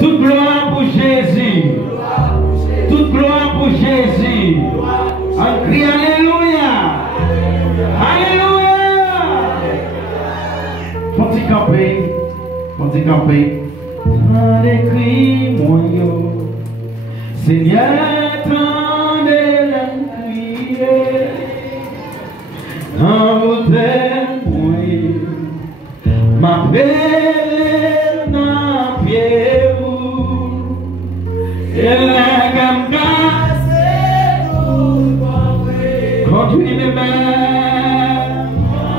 Toute gloire pour Jésus. Toute gloire pour Jésus. On crie Alléluia. Alléluia. Faut-il camper? Faut-il camper? Tant de cris, mon yo. Seigneur, tant de crier. Dans vos témoins, m'appelle dans pied vous. Et la gamme cassée, conduis mes mains,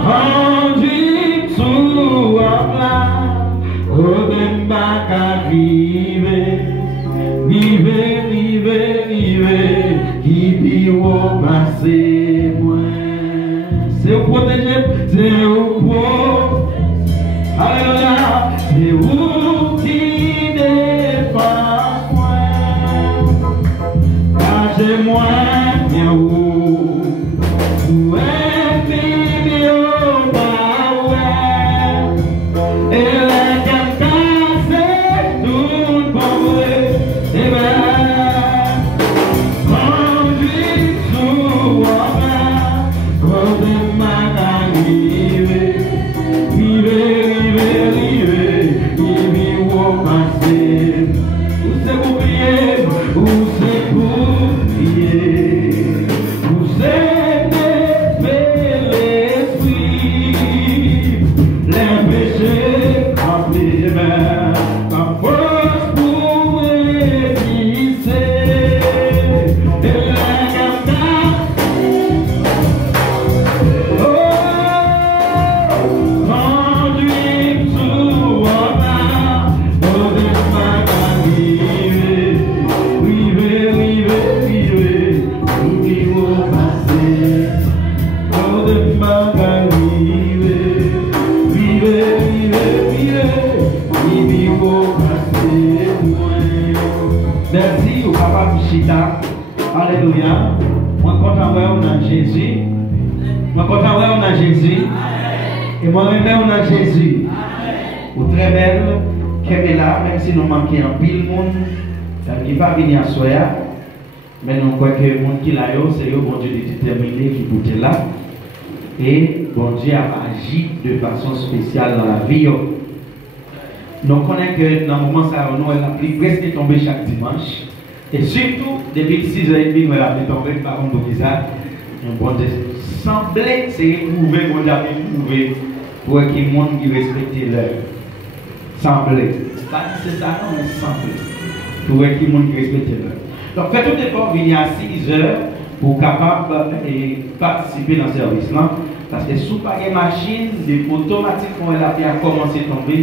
conduis sous un plat, au débat qu'à vivre, qui vit au passé, moi. C'est au protéger, c'est au protéger. Alléluia, c'est où qui défend moi. Cachez-moi, bien où est fini au bas, et la campagne, c'est tout bon, et bien, conduit sous Merci au papa Michita. Alléluia. Moi content ouais on a Jésus. Moi content ouais on a Jésus. Et moi-même on a Jésus. Ou très belle, qu'elle est là, même si nous manquons un pile monde, qui va venir à Soya. Mais nous croyons que le monde qui l'a eu, c'est le bon Dieu déterminé qui est là. Et bon Dieu a agi de façon spéciale dans la vie. Nous connaissons que dans le moment où nous avons appris presque tomber chaque dimanche. Et surtout, depuis 6h30, nous avons tombé par contre au visage. Nous avons semblé, c'est éprouvé, nous avons éprouvé pour que le monde respecte l'heure. Semblé. C'est ça, non, mais semblé. Pour que le monde respecte l'heure. Donc, faites tout effort, venir à 6h pour capable de participer dans ce service. Non? Parce que sous pas une machine, automatiquement, elle a commencé à tomber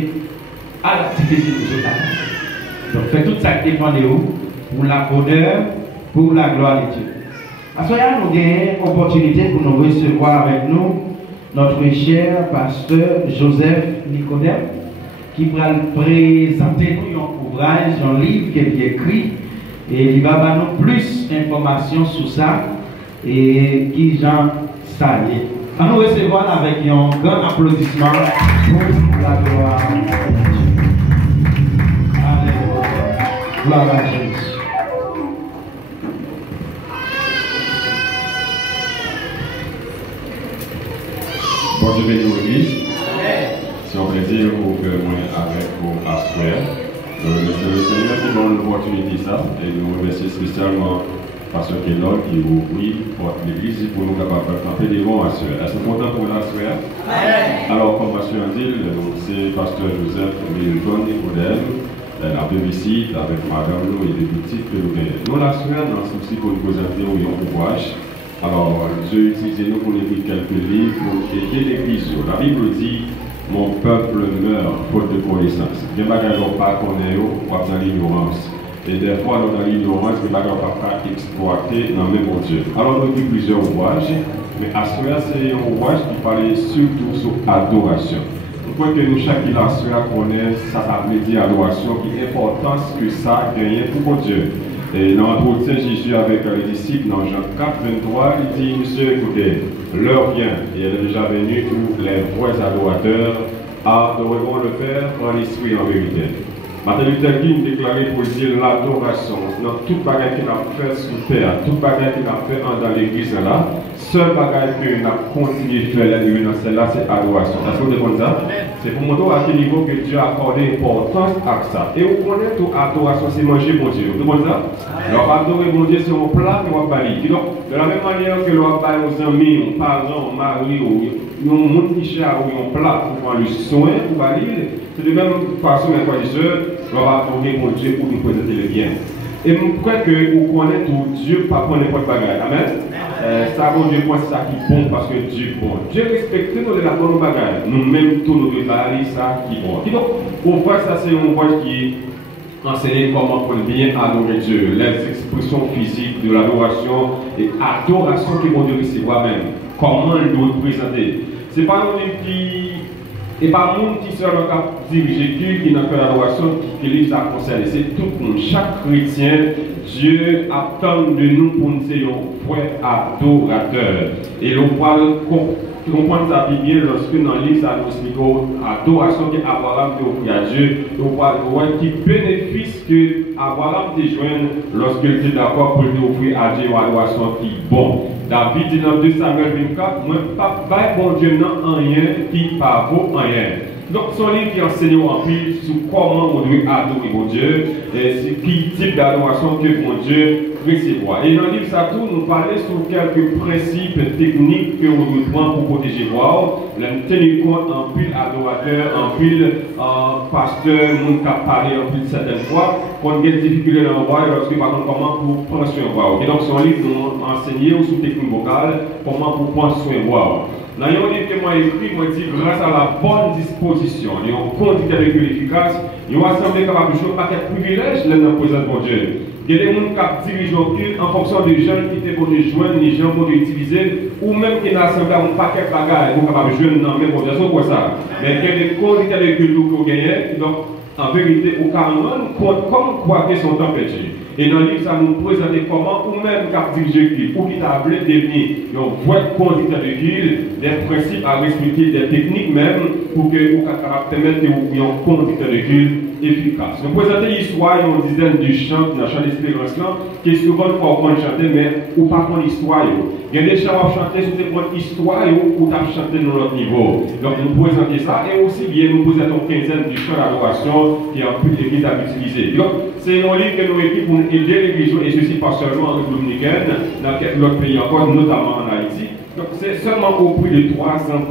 à l'activité de ce. Donc, faites tout ça qui dépend de vous, pour la bonheur, pour la gloire de Dieu. À ce moment-là, nous avons l'opportunité pour nous recevoir avec nous notre cher pasteur Joseph Nicodème, qui va présenter nous un ouvrage, un livre qu'il a écrit, et il va nous plus d'informations sur ça, et qui j'en salue. À nous recevoir avec un grand applaudissement pour la gloire de Dieu. Alléluia. Gloire à Jésus. Bon Dieu béni l'église. C'est un plaisir pour que moi avec vous à soir. Nous remercions le Seigneur qui donne l'opportunité ça et nous remercions spécialement Pasteur Kénon qui ouvrit porte l'église pour nous capables de faire devant à soir. Est-ce que vous êtes content pour la soir? Alors comme Pasteur a dit, c'est Pasteur Joseph Milton Nicodème. La visite avec madame nous et des petites que nous gagnons. Nous la soir dans le souci pour nous présenter au ouvrage. Alors, je vais utiliser nous pour écrire quelques livres pour écrire l'église. La Bible dit mon peuple meurt faute de connaissance. Bien bagarre pas connaît ou dans l'ignorance. Et des fois dans l'ignorance, les bagarre pas exploiter dans le même Dieu. Alors nous avons plusieurs ouvrages, mais à ce moment c'est un ouvrage qui parlait surtout sur l'adoration. Nous croyons que nous chacun la soeur connaît ça veut dire adoration, qui est importance que ça gagne pour Dieu. Et dans l'entretien Jésus avec les disciples, dans Jean 4, 23, il dit, monsieur, écoutez, l'heure vient, et elle est déjà venue où les vrais adorateurs adoreront le Père en esprit et en vérité. Martin Luther King déclarait pour dire l'adoration. Dans tout bagage qu'il a fait sous terre, tout bagage qu'il a fait dans l'église là, seul bagage qu'il a continué de faire dans celle-là, c'est l'adoration. Est-ce que vous comprenez ça? C'est pour montrer à quel niveau que Dieu a accordé importance à ça. Et vous connaissez toute adoration, c'est manger mon Dieu. Vous comprenez ça? Alors, adorer mon Dieu, c'est un plat que vous avez. Donc, de la même manière que l'on a aux amis, aux parents, aux maris, aux monde qui cherche un plat pour prendre le soin, pour aller, c'est de la même façon, mes frères et sœurs, l'on va adorer mon Dieu pour nous présenter le bien. Et je crois que vous connaissez tout Dieu, pas pour n'importe quoi. Amen. Ça, bon Dieu, c'est ça qui est bon parce que Dieu est bon. Dieu respecte nous de la bonne bagaille. Nous-mêmes, tous nos détails, ça qui est bon. Donc, pour voir ça, c'est un voix qui enseigner comment pour bien adorer Dieu. Les expressions physiques de l'adoration et adoration que bon Dieu recevoir même. Comment il doit présenter. C'est pas un qui. Et pas monde qui sera dirigé qui n'a fait l'adoration qui livre sa concerne. C'est tout le monde. Chaque chrétien, Dieu attend de nous pour nous être un vrai adorateur. Et l'on parle comprendre ça bien lorsque dans le livre ça nous explique adoration que Abraham a offert à Dieu. On parle qui bénéfice que Abraham te joint lorsqu'il était d'accord pour lui offrir à Dieu une adoration qui est bon. David dit dans 2 Samuel 24, moi pas bon Dieu non rien qui pas vaut rien. Donc son livre qui enseigne en plus sur comment on doit adorer mon Dieu, et c'est quel type d'adoration que mon Dieu recevoir. Et dans le livre ça tout nous parler sur quelques principes techniques que on doit prendre pour protéger voir, tenir compte en pile adorateur, en pile pasteur, monde qui a parlé en pile certaines fois, qu'on a des difficultés dans le voix lorsque par exemple comment pour prendre soin de voix. Et donc son livre nous enseigner sous technique vocale comment pour prendre soin de voix. Dans un livre que moi écrit, moi dit grâce à la bonne disposition, et on conduit avec efficace, ils ont assemblé capable de jouer un paquet de privilèges dans la présence de Dieu. Il y a des gens qui dirigent au culte en fonction des jeunes qui étaient pour les joindre, les gens pour les utiliser, ou même qui ont assemblé un paquet de bagages pour capable de jouer dans la même position comme ça. Mais il y a des conduits avec culte qui ont gagné, donc en vérité, au carrément, comme quoi qu'ils sont empêchés. Et dans le livre, ça nous présente comment, ou même qui dirige le culte, ou qui t'a voulu devenir un vrai conducteur de culte, des principes à respecter, des techniques même, pour que vous permettre de vous un conducteur de culte efficace. Nous présentons l'histoire, une dizaine de chants, dans le chant d'espérance, qui est souvent une fois qu'on chanter, mais ou pas qu'on l'histoire. Il y a des chants à chanter sur des bonnes histoires ou tu as chanté dans notre niveau. Donc nous présentons ça, et aussi bien nous présentons une quinzaine de chants d'adoration qui ont pu l'église à utiliser. Donc c'est un livre que nous équipons pour aider l'église, et ceci pas seulement en République dominicaine, dans quelques autres pays encore, notamment en Haïti. Donc c'est seulement au prix de 300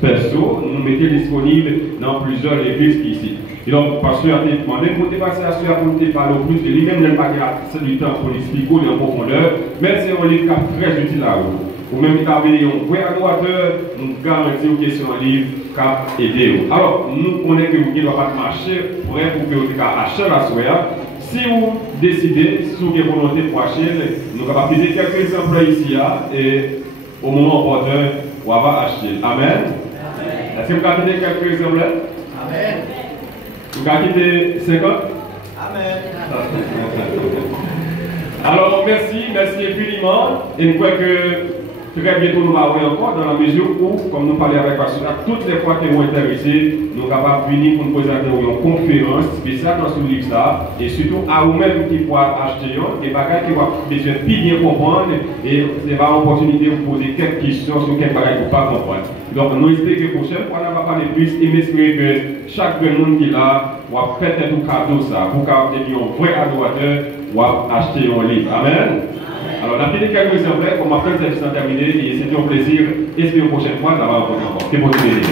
persos, nous mettons disponibles dans plusieurs églises ici. Et donc, pasteur a demandé pour te passer à cela pour te parler au plus de lui-même, n'a pas assez du temps pour l'expliquer en profondeur, mais c'est un livre très utile à vous. Ou même qui a venu un vrai adorateur, nous garantissons que c'est un livre qui a aidé. Alors, nous connaissons que vous ne devez pas marcher prêt pour que vous achetiez la soirée. Si vous décidez, si vous avez volonté pour acheter, nous allons peser quelques exemples ici, et au moment opportun, on va acheter. Amen. Est-ce que vous avez quelques exemples? Amen. Vous avez quitté 50? Amen. Alors, merci infiniment. Et je crois que très bientôt nous allons voir encore dans la mesure où, comme nous parlons avec Pasteur, toutes les fois que vous êtes intéressés, nous sommes capables de venir pour nous présenter une conférence spéciale dans ce livre-là, et surtout à vous-même qui pouvez acheter des bagages qui vont besoin de bien comprendre, et c'est une opportunité de vous poser quelques questions sur quelques bagages que vous ne pouvez pas comprendre. Donc nous espérons que la prochaine fois, on va parler plus, et m'espérer que chaque monde qui est là, va faire un cadeau ça, pour qu'il y ait un vrai adorateur, va acheter un livre. Amen. Alors, on a fait quelques exemplaires, on m'a fait cette session terminée, et c'était un plaisir. Espérons la prochaine fois d'avoir rencontré encore. Que bon Dieu.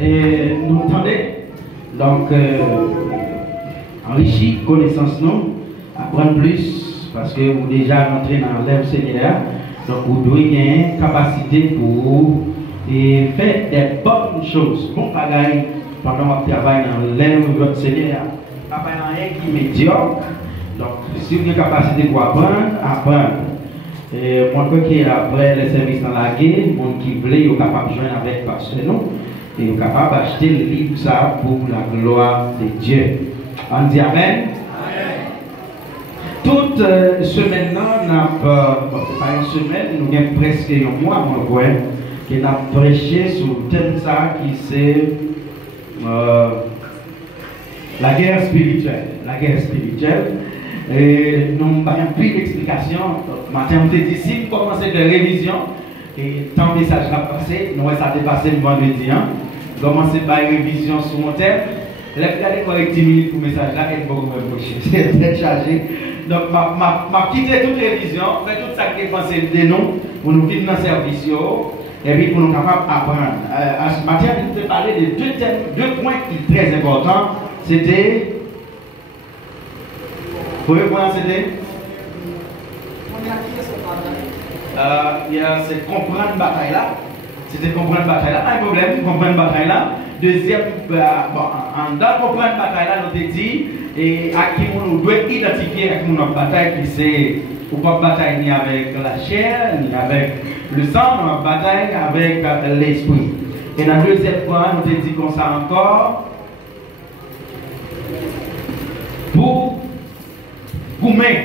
Et nous entendez, donc, enrichir connaissance nous, apprendre plus, parce que vous déjà rentré dans l'ère séminaire, donc vous devez gagner une capacité pour faire des bonnes choses. Bon bagaille pendant votre travail dans l'ère de votre séminaire. Pas rien qui est médiocre. Donc, si vous avez une capacité pour apprendre. Et moi, je crois qu'après les services dans la guerre, les gens qui veulent, sont capables de joindre avec Pasteur nous. Et sont capables d'acheter le livre ça pour la gloire de Dieu. On dit Amen. Toute semaine, c'est pas une semaine, nous avons presque un mois, qui a prêché sur le thème ça qui c'est la guerre spirituelle. La guerre spirituelle. Et nous avons pris l'explication. Matin, on dit si nous commençons des révisions, et tant que ça a passé, nous ça a dépassé le vendredi. Nous commençons par une révision sur mon thème. Là, vous avez 10 minutes pour le message là, et vous pouvez c'est très chargé. Donc, je quitté toute révision, fait tout ça qui est pensé de nous, pour nous quitter dans le service, et puis pour nous capables d'apprendre. À ce matin, je vais parler de deux points qui sont très importants. C'était. Vous pouvez voir, c'était c'est comprendre la bataille là. C'était comprendre la bataille là. Pas de problème, comprendre la bataille là. Deuxième, dans comprendre la bataille là, nous avons dit, et à qui nous devons identifier à qui nous avons bataille, qui c'est, ou pas bataille ni avec la chair, ni avec le sang, nous avons bataille avec l'esprit. Et dans le deuxième point, nous avons dit comme ça encore, pour goumer,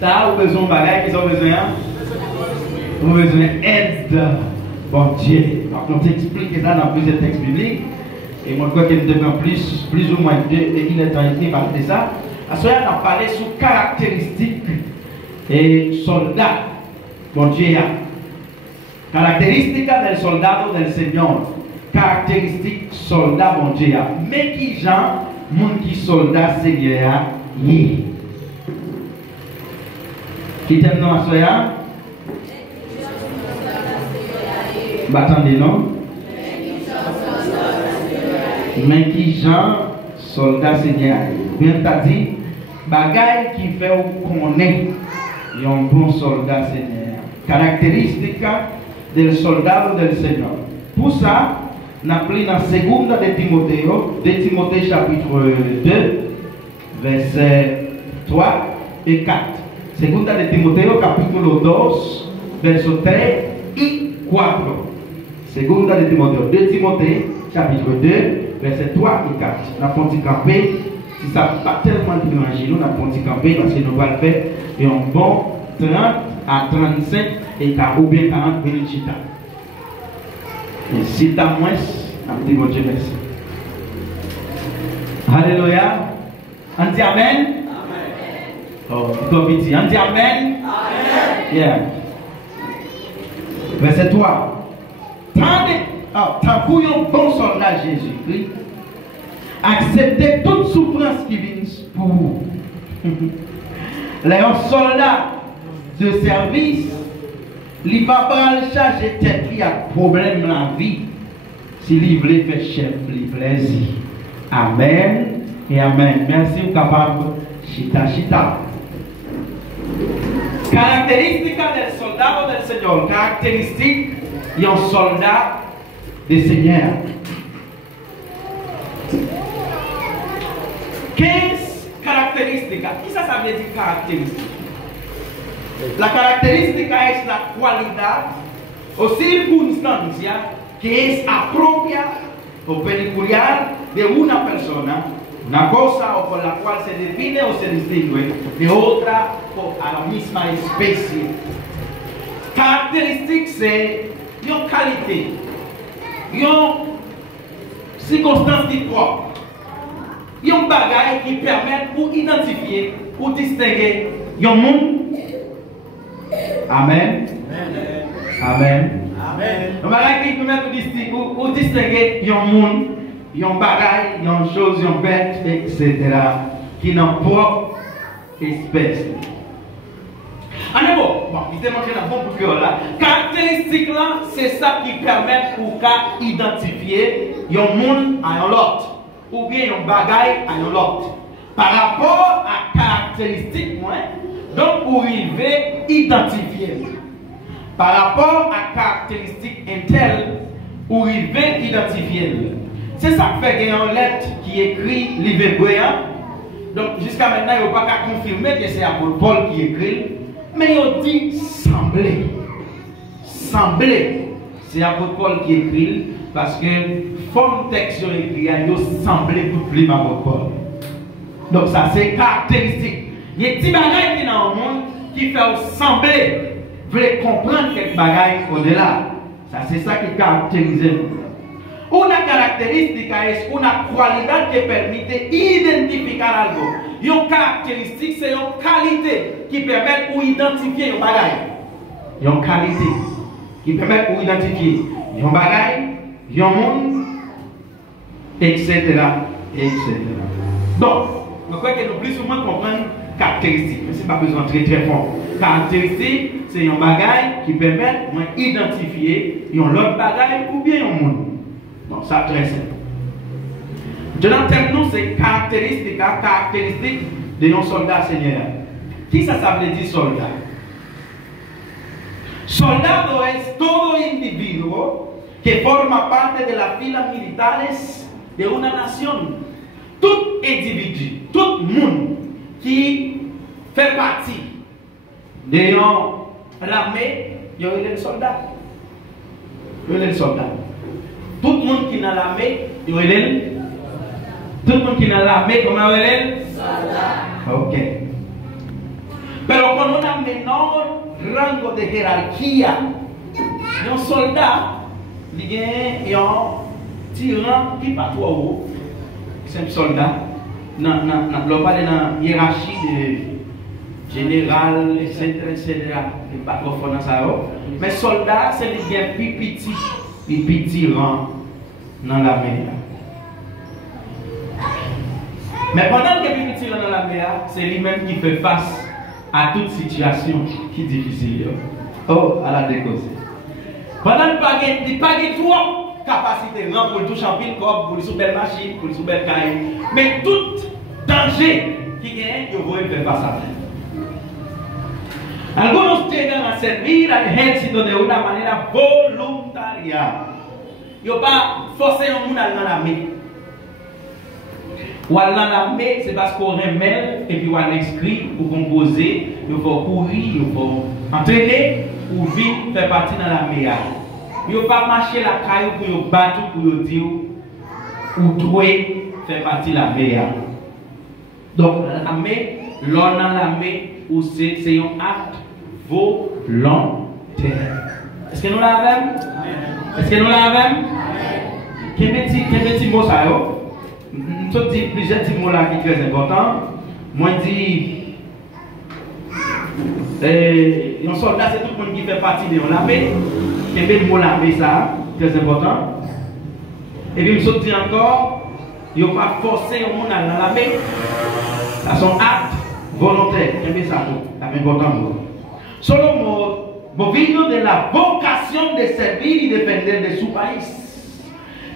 ça a besoin de bagaille, qui ont besoin, vous avez besoin d'aide. Bon Dieu. Donc, on t'explique ça dans plusieurs textes bibliques. Et moi, je crois qu'il devient plus ou moins deux. Et il est en train de parler de ça. À ce moment-là, on a parlé sur caractéristiques et soldats. Bon Dieu. Caractéristiques del soldado del Seigneur. Caractéristiques soldats, bon Dieu. Mais qui gens, monde qui soldat Seigneur, y. Qui t'aime dans ce moment-là? Attendez, non? Mais qui Jean, soldat Seigneur. Bien t'as dit, bagaille qui fait qu'on est un bon soldat Seigneur. Caractéristique del soldado del Seigneur. Pour ça, nous avons pris dans 2 de Timothée chapitre 2, versets 3 et 4. 2 de Timothée chapitre 2, verset 3 et 4. 2 de Timothée, 2 Timothée, chapitre 2, versets 3 et 4. Nous avons dit camper, si ça n'a pas tellement dérangé, nous avons dit camper parce que nous allons faire un bon 30 à 35 et 40 ou bien 40 minutes chita. Et si tu as moins, nous dit bon Dieu merci. Alléluia. On dit Amen. Oh, on dit Amen. Amen. Yeah. Verset 3. Tant pour un bon soldat Jésus-Christ, acceptez toute souffrance qui vient pour vous. Les soldats de service, il ne va pas charger tête qui a problème dans la vie. S'il veut faire chef, il plaisir. Amen et Amen. Merci, vous capable. Chita. Caractéristique del soldado del Señor. Caractéristique d'un soldat du Seigneur. 15 caractéristiques. Qu'est-ce que ça veut dire caractéristique? La caractéristica es la cualidad o circunstancia que es propia o peculiar de una persona, una cosa o por la cual se define o se distingue de otra o a la misma especie. Caractéristique c'est une qualité, une circonstance qui propre, un bagage qui permet pour identifier, pour distinguer un monde. Amen. Amen. Amen. Un bagage qui permet pour distinguer un monde, un bagage, une chose, une bête, etc. qui n'ont propre espèce. Bon, il te manque un bon pour là. Caractéristique là, c'est ça qui permet pour identifier un monde à un autre, ou bien un bagage à un autre. Par rapport à caractéristique, donc pour arriver identifier. Par rapport à caractéristique interne, pour arriver identifier. C'est ça qui fait qu'il y a une lettre qui écrit l'Hébreu. Donc jusqu'à maintenant, il n'y a pas qu'à confirmer que c'est l'apôtre Paul qui écrit. Mais il dit sembler. Sembler. C'est l'apôtre Paul qui écrit parce que forme texte écrit, il semblait tout plus l'apôtre Paul. Donc ça c'est caractéristique. Il y a des petits bagages qui dans le monde qui fait sembler, veut comprendre quelques bagages au-delà. Ça, c'est ça qui caractérise. Une caractéristique est une qualité qui permet d'identifier algo. Une caractéristique, c'est une qualité qui permet d'identifier un bagage. Une qualité qui permet d'identifier un bagage, un monde, etc. etc. Donc, je crois que nous plus souvent comprendre caractéristique, mais ce n'est pas besoin de très fort. Caractéristique, c'est un bagage qui permet d'identifier un autre bagage ou bien un monde. Donc, ça très simple. Je l'entends, nous, c'est caractéristique de un soldat seigneur. Qui ça veut dire soldat? Soldado es todo individuo que forma parte de la fila militares de una nación. Tout individu, tout monde qui fait partie de l'armée, il y a des soldats. Il y a des soldats. Tout le monde qui est dans l'armée, il y a des tout le monde qui est dans l'armée, comment il y a des soldats. Ok. Mais quand on a maintenant rango de hiérarchie, un soldat, il y a un tyran qui pas trop haut. C'est un soldat. On parle de la hiérarchie de général, etc. Il pas trop fort dans ça. Mais soldat, c'est les bien plus petit rang dans l'armée. Mais pendant que les petits rang dans l'armée, c'est lui-même qui fait face à toute situation qui est difficile. Oh, à la décose. Pendant qu'il n'y a pas trop capacité pour tout champion, pour une belle machine, pour une belle caille. Mais tout danger qui gagne, il faut faire face à ça. Algunos llegan a servir al ejército de una manera voluntaria. Ils ne pas forcer un monde dans l'armée. Ou dans l'armée, c'est parce qu'on remet et puis on inscrit, pour composer, il faut courir, il faut entraîner, ou vivre, faire partie dans l'armée. Il ne faut pas marcher la caille pour battre, pour dire, ou trouver, faire partie de l'armée. Donc, l'armée, l'on dans l'armée, c'est un acte volontaire. Est-ce que nous l'avons? Est-ce que nous l'avons? Quel petit mot ça y je dis plusieurs petits mots là qui sont très importants. Moi, je dis un soldat, c'est tout le monde qui fait partie de l'armée. Quel mot l'armée, ça, très important. Et puis, je dis encore, il ne faut pas forcer un monde dans l'armée. Ça, c'est un acte volontaire. Quel ça, c'est important. Selon movido de la vocation de servir y defender de su país.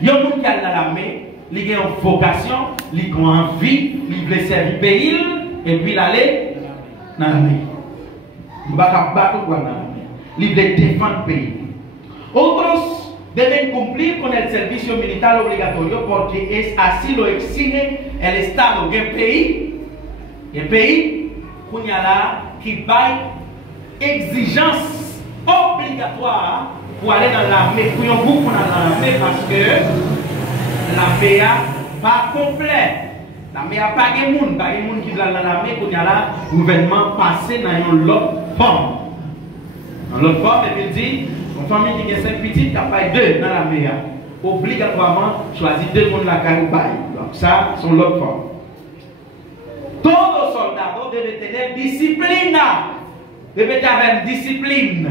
Il y a un monde qui est dans l'armée. Il a une vocation, il a envie, il veut servir le pays, et puis il aller dans l'armée. Il va battre dans l'armée. Il veut défendre le pays. Otros deben cumplir con el servicio militar obligatorio porque es así lo exige el Estado. El pays, qui va exigence obligatoire pour aller dans l'armée, pour un groupe dans l'armée parce que l'armée n'est pas complète. L'armée n'a pas de monde. Pas de monde qui est dans l'armée pour y aller le gouvernement passer dans une autre forme. Dans l'autre forme, et puis il dit, une famille qui a 5 petites, qui a pas 2 dans l'armée. Obligatoirement, choisir 2 personnes la carrière. Donc ça, c'est l'autre forme. Todo soldado debe tener disciplina. Debe avoir discipline.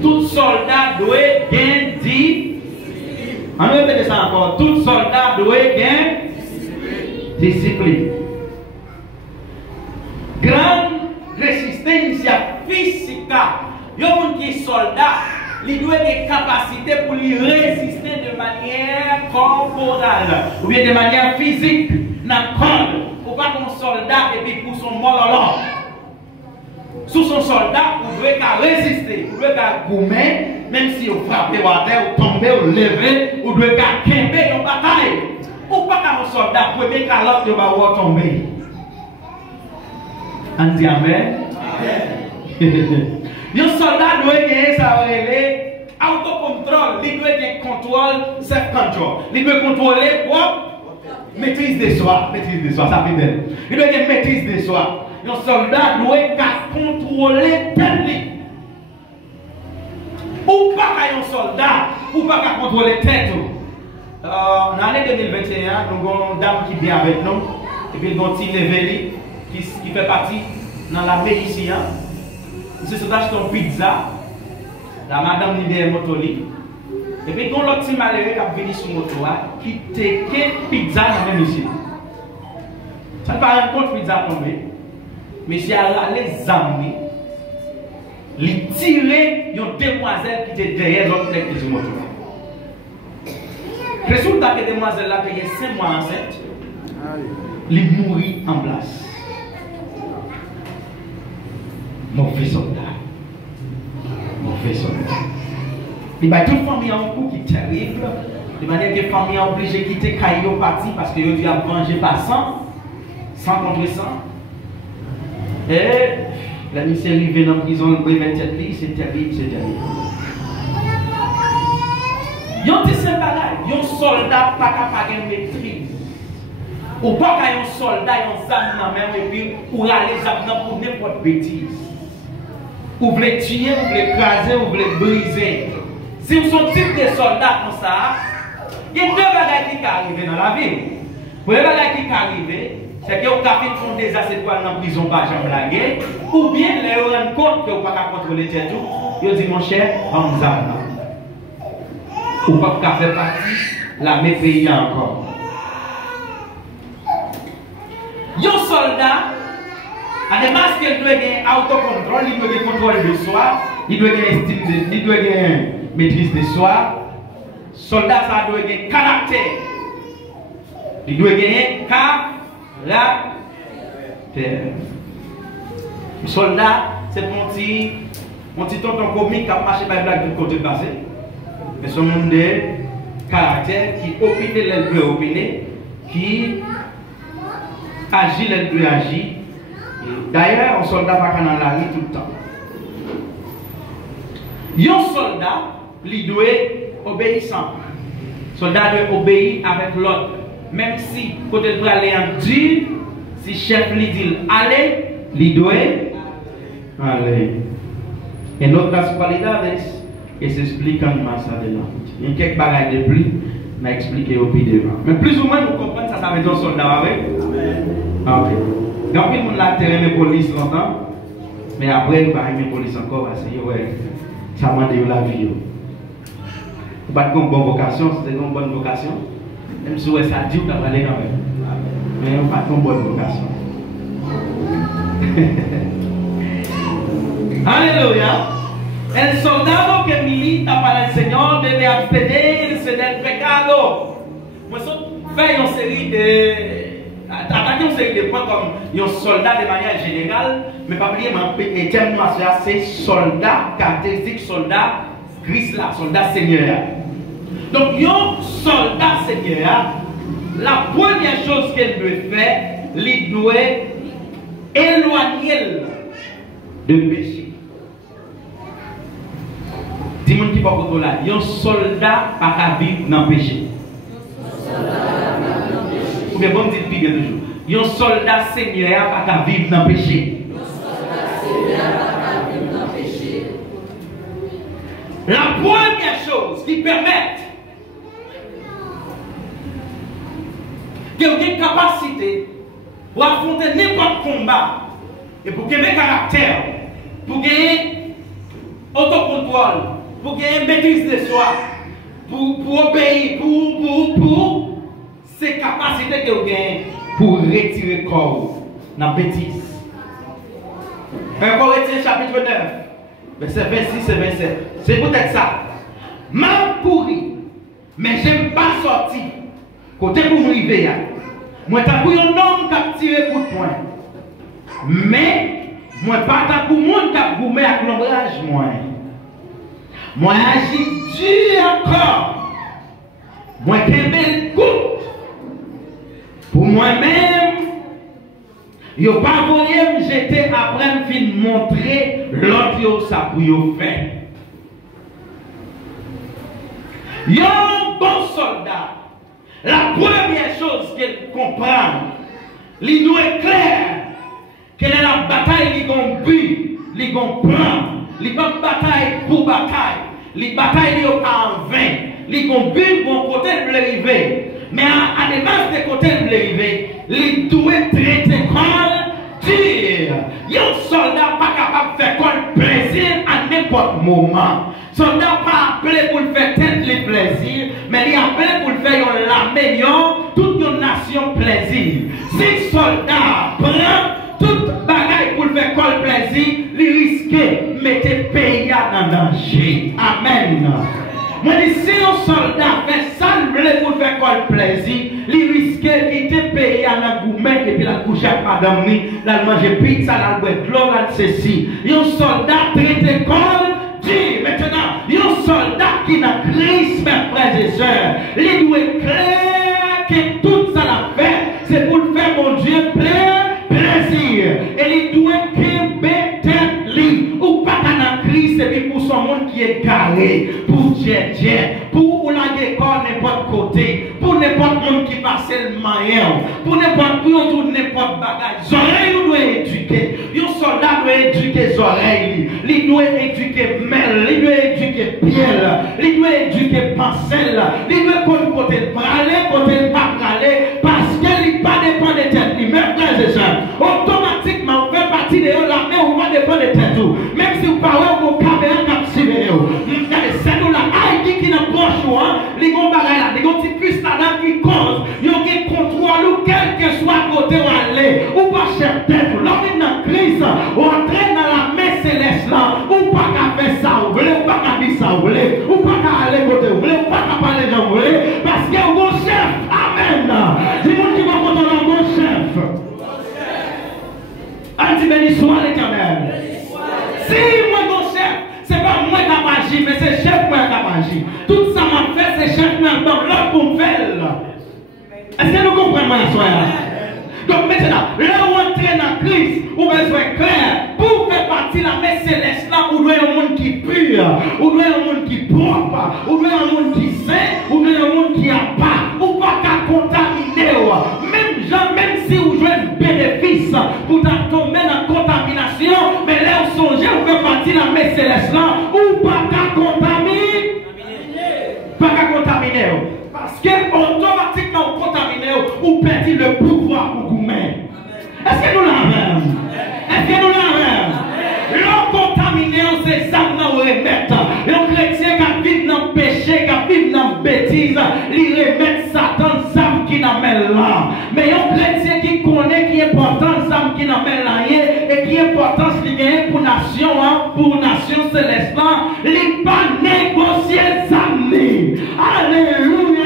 Tout soldat doit gagner discipline. On va répéter ça encore. Tout soldat doit gagner discipline. Grande résistance physique. Il y a un qui est soldat, il doit avoir des capacités pour lui résister de manière corporelle ou bien de manière physique. Dans le corps. Il ne faut pas qu'un soldat et puis pour son mololon. Sous son soldat, vous devez résister, vous devez goumer, même si vous frappez à terre, vous tombez, vous levez, vous devez camper en bataille. Ou pas qu'un soldat, vous pouvez qu'à l'autre, vous va tomber. On dit amen. Un soldat doit gagner ça, autocontrôle, il doit gagner contrôle, self-control. Il doit contrôler quoi? Maîtrise de soi, ça fait bien. Il doit gagner maîtrise de soi. Un soldat doit contrôler tellement. Ou pas qu'un soldat, ou pas qu'à contrôler tête. En l'année 2021, nous avons une dame qui vient avec nous, et puis nous avons une Neveli qui fait partie dans la ici. C'est ça, acheté une pizza, la madame Nidé Motoli, et puis nous avons l'autre petit malheureux qui a venu sur moto, qui te pizza dans la même ici. Ça ne pas un compte pizza tombé, mais si elle a les amis, il tirer une demoiselle qui était derrière l'autre tête qui est sur moto. Résultat que demoiselle là payé 5 mois enceinte, il mourit en place. Mauvais soldat. Mauvais soldat. Il y a toute famille en coup qui est terrible. De manière que la famille est obligée de quitter Caillou parti parce que Dieu a vengé par sang contre sang. Et la mission est arrivée dans la prison, le premier tête, c'est terrible, c'est terrible. Yon ti se bagay, yon soldat pas capable de maîtrise. Ou pas qu'un soldat yon zam nan même et puis ou aller zam nan pour n'importe bêtise. Ou voulez tuer, ou voulez écraser, ou voulez briser. Si vous êtes type de soldat comme ça, il y a deux bagages qui arrivent dans la vie. Pour les bagages qui arrivent, c'est que vous avez fait des assez dans la prison par jamais la guerre, ou bien les vous rendez compte que vous ne pouvez pas contrôler tout. Vous dites mon cher, en zam. Ou pas qu'à faire partie la même pays encore. Yon soldat, à des masques qu'il doit gagner autocontrôle, il doit gagner contrôle de soi, il doit gagner estime, il doit gagner maîtrise de soi. Soldat, ça doit gagner caractère. Il doit gagner caractère. Soldat, c'est mon petit tonton comique qui a marché par blague du côté passé. Mais ce monde de caractère qui opine l'aile peut opiner, qui agit l'aile peut agir. D'ailleurs, un soldat ne va pas dans la rue tout le temps. Un soldat, il doit obéissant. Le soldat doit obéir avec l'autre. Même si, côté de aller en dur, si le chef lui dit allez, il doit aller. Et notre cualidades. Et s'explique en masse de là. Il y a quelques bagages de plus, on a expliqué au pied devant. Mais plus ou moins, vous comprenez ça, ça veut dire un soldat avec. Ah, ok. Donc, il y a terrain de police longtemps, mais après, il n'y a pas de police encore, parce que ça m'a dit la vie. Vous n'avez pas de bonne vocation, c'est une bonne vocation. Même si ça dit, vous avez aller quand même. Mais vous n'avez pas de bonne vocation. Alléluia. El soldado que milita para el Señor debe abstenerse del pecado. Moi, je fais une série de. Attaquer une série de points comme un soldat de manière générale, mais pas oublier, et terme-moi cela, c'est soldat, caractéristique soldat, Christ là, soldat Seigneur. Donc, un soldat Seigneur, la première chose qu'il doit faire, il doit éloigner de péché. Dis-moi qui parle de là. Un soldat pas qu'à vivre dans le péché. Ou bien bon dire pire toujours. Un soldat Seigneur pas qu'à vivre dans le péché. La première chose qui permet que vous ayez une capacité pour affronter n'importe quel combat et pour gagner caractère, pour gagner autocontrôle, pour gagner maîtrise de soi, pour obéir, pour ces capacités que vous gagnez pour retirer le corps dans la bêtise. 1 Corinthiens chapitre 9, verset 26 et 27. C'est peut-être ça. Mal pourri, mais j'aime pas sortir. Côté pour me river. Moi, t'as pour un homme qui a tiré coup de poing. Mais, moi, pas t'as pour monde qui a goumé avec l'ombrage, moi. Moi, j'agis dur encore. Moi, qui me coup. Pour moi-même, je n'ai pas voulu me jeter après me fin montrer l'autre ça pour vous faire. Un bon soldat, la première chose qu'il comprend, il doit être clair que dans la bataille, il y a un but, il y a un plan, il y a une bataille pour bataille. Les batailles sont en vain. Les combines vont côté de l'arrivée. Mais à débat de côté de l'arrivée, les doivent traiter comme dire. Un soldat pas capable de faire comme plaisir à n'importe moment. Soldat pas appelé pour le faire tête les plaisirs, mais il est appelé pour le faire la meilleure, toute une nation plaisir. Si soldat prend toute bagaille pour le faire comme plaisir, il risque de mettre le pays en danger. Amen. Moi, si un soldat fait ça, pour le faire comme plaisir, il risque de quitter le pays en gourmet et puis la coucher avec madame, la manger pizza, la boire de l'eau, la ceci. Un soldat traité comme maintenant, il y a un soldat qui n'a Christ, mes frères et sœurs. Il doit être clair que tout ça l'a fait, c'est pour le faire, mon Dieu, plaisir. Et il doit être tête libre. Ou pas dans Christ, et puis pour son monde qui est carré, pour Dieu, pour la école n'importe côté, pour n'importe monde qui passe le moyen, pour n'importe bagage. Les oreilles doivent éduquer. Un soldat doit éduquer les oreilles. Il doit éduquer mêle, il doit éduquer pied, il doit éduquer pensée, il doit côté de parler, côté de pas parler, parce qu'il n'est pas dépend de tête. Même frères et sœurs, automatiquement, vous faites partie de la main, vous ne dépend de tête. Même si vous parlez, vous caméra captivez. C'est nous là, qui n'a pas choix, les gros bagages là, les gros petits puces là qui cause, ils ont un contrôle ou quel que soit côté où aller, ou pas cher tête, l'homme dans Christ, ou entrer dans la main céleste là, ou pas qu'à faire ça, ou pas qu'à dire ça, ou pas qu'à aller côté, ou pas qu'à parler gens, parce qu'il y a un bon chef, amen. C'est moi qui va contrôler un bon chef. Anti béni soit l'Éternel. Si moi mon chef, c'est pas moi qui a agi, mais c'est chef moi qui a agi. Tout ça m'a fait, c'est chef moi qui a l'autre pour me faire. Est-ce que nous comprenons ma soeur? Donc maintenant, là où on entraîne en Christ, on a besoin clair. Pour faire partie de la main céleste là, on doit un monde qui pur, on doit un monde qui propre, on doit un monde qui saint, on doit un monde qui a pas, ou pas qu'à contaminer. Même si vous jouez un bénéfice pour tomber dans la contamination, mais là vous songez, vous faites partie de la main céleste là, ou pas qu'à contaminer. Pas qu'à contaminer. Parce que automatiquement vous contaminez, vous perdez le pouvoir pour vous-même. Est-ce que nous l'avons? Est-ce que nous l'avons? L'on contaminé, c'est ça que nous remettons. Les chrétiens qui vivent dans le péché, qui vivent dans la bêtise, ils remettent Satan, ça qui n'a pas là. Mais les chrétiens qui connaissent qui est important, ça qui n'a pas là, et qui est important, ce qui est pour nation céleste, ils pas négocier ça. Alléluia.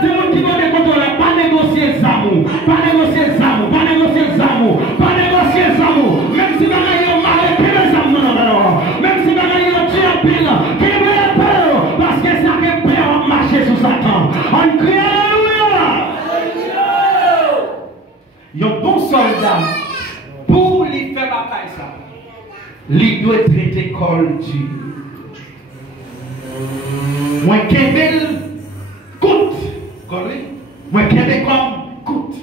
C'est moi qui va décontrôler, pas négocier ça, pas négocier ça, pas négocier ça, pas négocier ça. Même si vous avez mal, pile ça, non. Même si vous avez tué un pile, qui veut peur, parce que ça fait peur de marcher sous Satan. On crie Alléluia. Un bon soldat, pour lui faire bataille, ça, lui doit traiter comme Dieu. Moi, Kébel, coûte. Moi, Kébel comme coûte.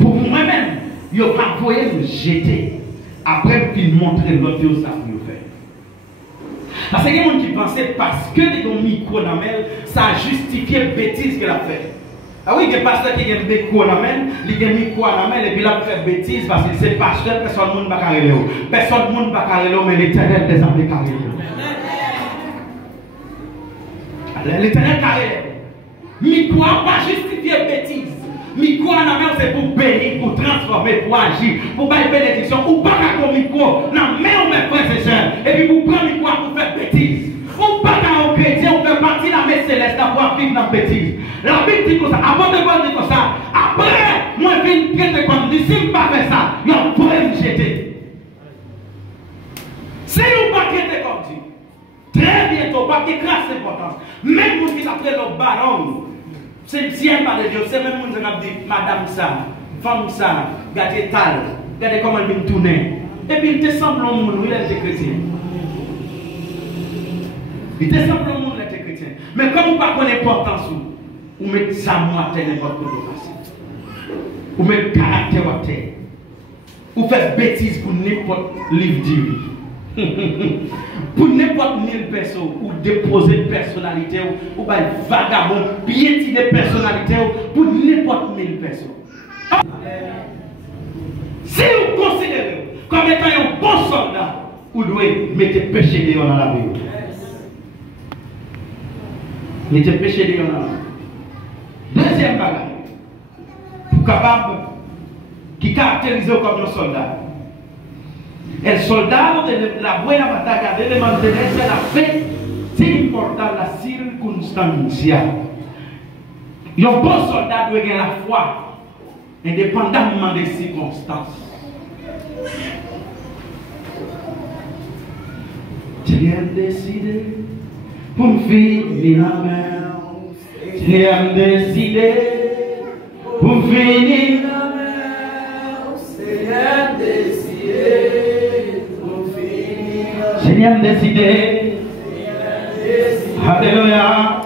Pour moi-même, je ne vais pas me jeter. Après, il montre l'autre chose ça pour faire. Parce qu'il y a des gens qui pensaient parce que les ont mis micro dans la ça a justifié la bêtise qu'elle a fait. Ah oui, il y a des pasteurs qui ont mis micro dans la main, il a mis micro dans la main et puis il a fait bêtise parce que c'est pasteur, personne ne va pas carrer. Personne ne va pas carrer, mais l'Éternel des armées carré. L'Éternel carré. Micro n'a pas justifié la bêtise. Micro dans la main, c'est pour bénir, pour transformer, pour agir, pour faire une bénédiction. Ou pas qu'à micro dans la main, mes frères et sœurs, et puis vous prenez micro pour faire bêtise. Ou pas qu'à un chrétien, on fait partie de la main céleste pour vivre dans la bêtise. La Bible dit comme ça, avant de dire comme ça, après, moi je viens traiter comme si je ne pas faire ça, je pourrais me jeter. Si vous ne pas traiter comme Dieu, très bientôt, pas qu'il crasse l'importance. Même vous qui après le ballon, c'est le ciel par Dieu, c'est même vous qui a dit, madame ça, femme ça, regardez tal, regardez comment elle vient tourner. Et puis il te semble au monde, il était chrétien. Il te semble au monde, il était chrétien. Mais comme vous ne pas connaissez l'importance, vous mettez ça à terre n'importe quoi. Vous mettez caractère à terre. Vous faites bêtises pour n'importe livre d'Ivi. Pour n'importe quelle personne, ou déposer une personnalité, ou bien vagabond, piétiner personnalité, pour n'importe quelle personne. Si vous considérez comme étant un bon soldat, vous devez mettre péché dans la vie. Mettez péché dans la vie. Deuxième bagage, pour capable, qui caractérise comme un soldat. El soldado de la buena batalla debe mantenerse la fe sin importar la circunstancia. Un bon soldat doit avoir la foi indépendamment des circonstances. J'ai décidé pour me finir la mer. J'ai décidé pour me finir la mer. J'ai décidé. Seigneur décidé, alléluia,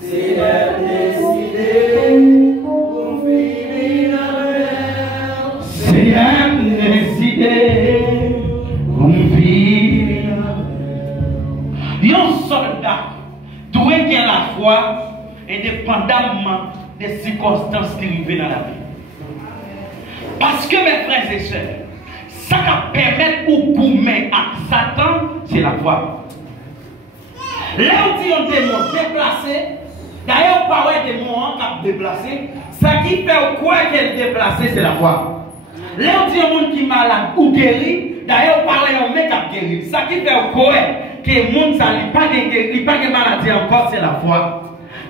Seigneur décidé, un soldat doit avoir la foi indépendamment des circonstances qui arrivent dans la vie. Parce que mes frères et sœurs, ça qui permet au gourmet à Satan, c'est la foi. Là où dit un démon déplacé, d'ailleurs, pas un démon qui est déplacé, ça qui fait quoi qu'elle est déplacée, c'est la foi. Là où dit un monde qui est malade ou guéri, d'ailleurs, pas un mec qui est guéri, ça qui fait quoi que le monde n'a pas de maladie encore, c'est la foi.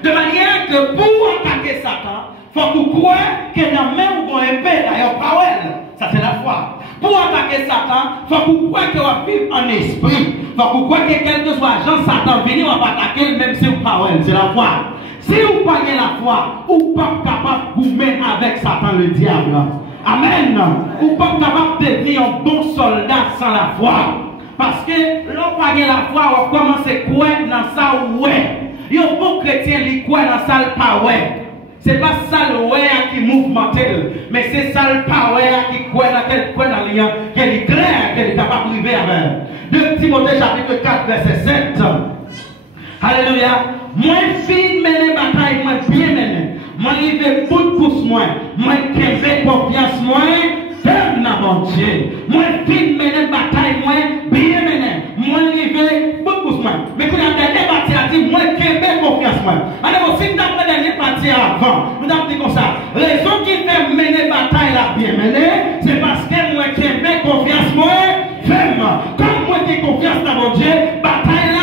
De manière que pour attaquer Satan, il faut que vous croyez que dans même où on est épée, d'ailleurs, pas elle, ça c'est la foi. Pour attaquer Satan, il faut que vous croyez qu'on va vivre en esprit. Il faut que vous croyez que quel que soit Jean Satan venir, on va attaquer même si vous pas elle, c'est la foi. Si vous pas la foi, vous pas capable de vous mettre avec Satan le diable. Amen. Vous pas capable de devenir un bon soldat sans la foi. Parce que l'on pas la foi, on commence à croire dans ça ouais. Et un bon chrétien, il croit dans ça le pas ouais. Ce n'est pas ça le ouais qui mouvementé, mais c'est ça le pas ouais qui croit dans le lien, qui est clair, qui est capable de vivre avec. 2 Timothée chapitre 4, verset 7. Alléluia. Moi, fille, mener bataille, moi, bien mener. Moi, il fait bout de pouce, moi qui fait confiance, moi, ferme dans mon Dieu. Moi, fille, mener bataille, moi, bien mener. Moi, il fait bout de pouce, moi. Mais quand on a dernière partie, a dit, moi, qui fait confiance, moi. Alors, si nous avons la dernière partie avant, nous avons dit comme ça. Raison qui fait mener bataille, la bien mener, c'est parce que moi, qui fait confiance, moi, ferme. Comme moi, qui ai confiance dans mon Dieu, bataille là,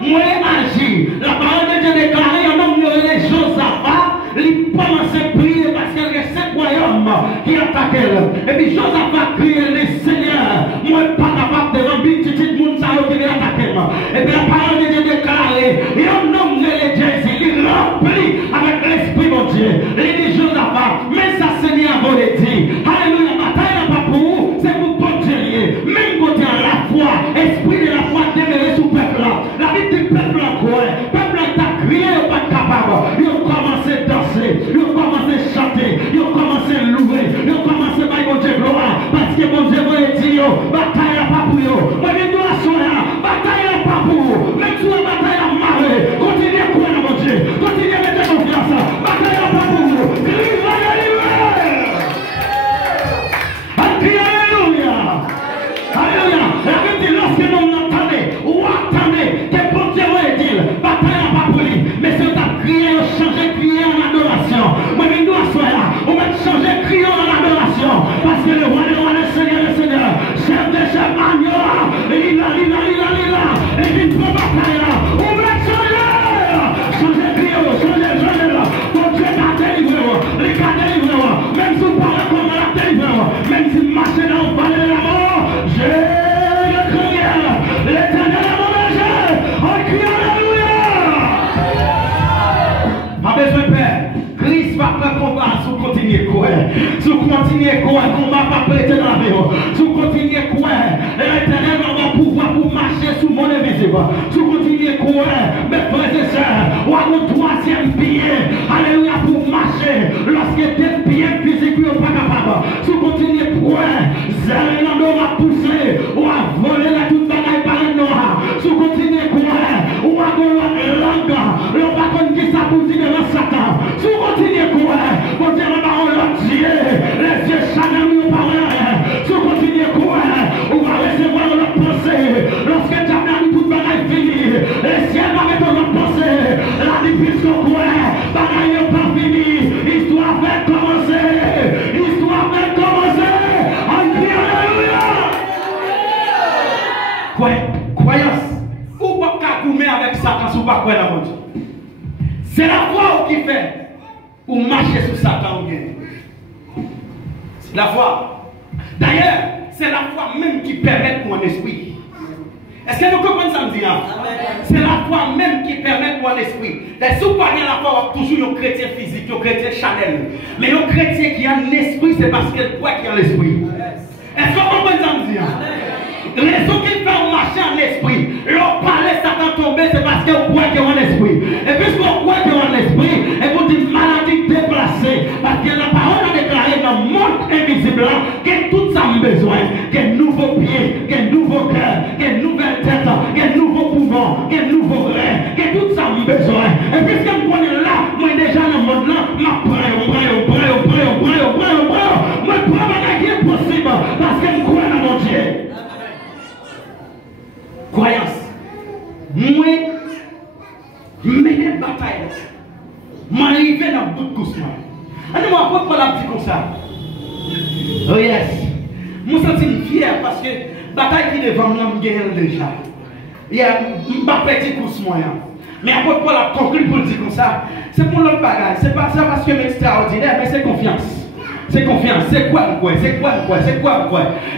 moi, agis. La parole de Dieu déclare, il y a un homme les choses à part. Il commence à prier parce qu'il y a 5 royaumes qui attaquent elle. Et puis Josaph a crié, le Seigneur, moi pas capable de remplir tout le monde qui vient attaquer moi. Et puis la parole de Dieu déclare, il y a un homme de Jésus, il remplit avec l'Esprit de Dieu. Il dit Josaph, mais ça Seigneur vous le dit. Alléluia, la bataille n'est pas pour vous, c'est pour bon Dieu. Même côté à la foi, esprit de la foi demeuré sous peuple là. La vie du peuple là, quoi. Peuple là t'a crié, il n'est pas capable. Il a commencé à danser, il a commencé à chanter, il a commencé à louer, il a commencé à faire mon Dieu gloire. Parce que mon Dieu vous le dit, bataille n'est pas pour vous. Moi, je dois soigner, bataille n'est pas pour vous. Même si la bataille est marrée, continuez à croire dans mon Dieu, continuez à mettre confiance. Bataille n'est pas pour vous. Crie, alléluia. Alléluia. Alléluia. La Bible dit, lorsque nous l'entendez, ou attendez, que bon Dieu vous le dit, bataille n'est pas pour lui. Mais si vous avez crié, changé, crié en adoration. Moi, je dois soigner, on va changer, crier en adoration. Parce que le roi, le Seigneur, chef de chef, agneau, il a, et il prend bataille là. On va changer, changer, crier, changer là. Ton Dieu t'a délivré, il t'a délivré. Même si vous parlez comme on l'a délivré, même si vous marchez dans le palais de la mort, j'ai le crier, l'éternel est mon berger, on crie alléluia. Pas besoin de peur. Christ va faire combat si vous continuez à courir. Si vous continuez à courir, le combat va prêter dans la vie. Si vous continuez à courir, l'éternel va avoir pouvoir pour marcher sous mon invisible. Si vous continuez à courir, mes frères et sœurs, ou à mon troisième pied, alléluia, pour marcher. Lorsque des pieds physiques ne sont pas capables. Si vous continuez à courir, Zérinando va qui ça pour dire devant Satan. Si vous continuez à courir, vous dites la parole de Dieu, les yeux chanel ou pas rien. Si vous continuez à courir, vous allez recevoir notre pensée. Lorsque tu as mis toute bagaille finie, le ciel va mettre notre pensée. La vie puisque vous courez, bagaille n'est pas finie. Histoire va commencer. Histoire va commencer. Alléluia. Croyance. Ou pas qu'à coumer avec Satan si vous pas croire dans mon Dieu. C'est la foi qui fait ou marcher sur Satan ou bien. C'est la foi. D'ailleurs, c'est la foi même qui permet mon esprit. Est-ce que vous comprenez ça me dit? C'est la foi même qui permet mon esprit. Les sous-parents la foi toujours un chrétien physique, un chrétien chanel. Mais un chrétien qui a un esprit, c'est parce qu'il croit qu'il a l'esprit. Est-ce que vous comprenez ça me dit? Les raison qui fait marcher en esprit, leur parler Satan tomber, c'est parce que vous croyez qu'il y a un esprit. Et puisqu'on croit qu'il y a un esprit, et vous dites maladie déplacée, parce que la parole a déclaré dans le monde invisible que tout ça a besoin, qu'un nouveau pied, qu'un nouveau cœur, qu'une nouvelle tête, qu'un nouveau poumon, qu'un nouveau rein, que tout ça a besoin. Et puisque vous prenez là, moi déjà dans le monde là, je prends ce qui est possible, parce que je crois dans mon Dieu. Croyance. Moi, je mets des batailles. Je m'arrive dans le bout de course. Allez-moi, pourquoi la petite comme ça? Oh yes. Je me sens fier parce que la bataille qui est devant moi, je gagne déjà. Il y a un petit course moyen. Mais pourquoi la conclure pour dire comme ça? C'est pour l'autre bagage. C'est pas ça parce que c'est extraordinaire, mais c'est confiance. C'est confiance. C'est quoi? C'est quoi?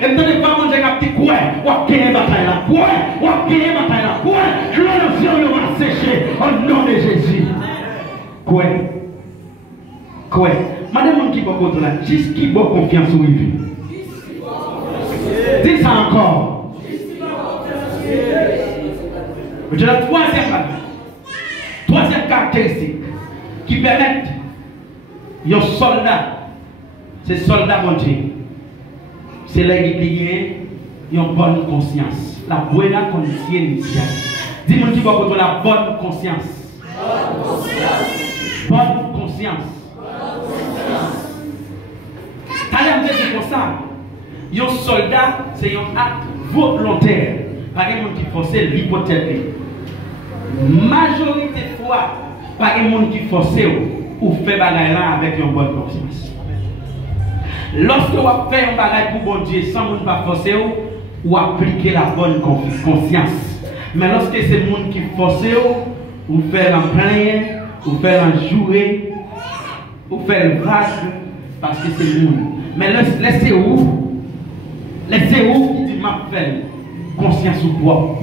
Et me donnez pas manger un petit quoi? Ou gagner bataille là? Quoi? Ou gagner bataille là? Quoi? L'onction va sécher au nom de Jésus. Quoi? Madame qui va contre là, juste qui va confiance au vivre. Dis ça encore. C'est la troisième caractéristique qui permet aux soldats. Ces soldats mon Dieu, c'est là qui ont une bonne conscience. La bonne conscience. Dis-moi qui va contre la bonne conscience. Bonne conscience. T'as l'air de dire comme ça. Un soldat, c'est un acte volontaire. Par exemple, qui force l'hypothèse. Majorité de fois, par exemple, qui force ou fait bagaille là avec une bonne conscience. Lorsque vous faites un bagage pour bon Dieu sans vous pas forcer, vous appliquez la bonne conscience. Mais lorsque c'est le monde qui force, vous faites en plaindre, vous faites en jouer, vous faites le vague, parce que c'est le monde. Mais laissez-vous qui dit m'a fait conscience ou propre.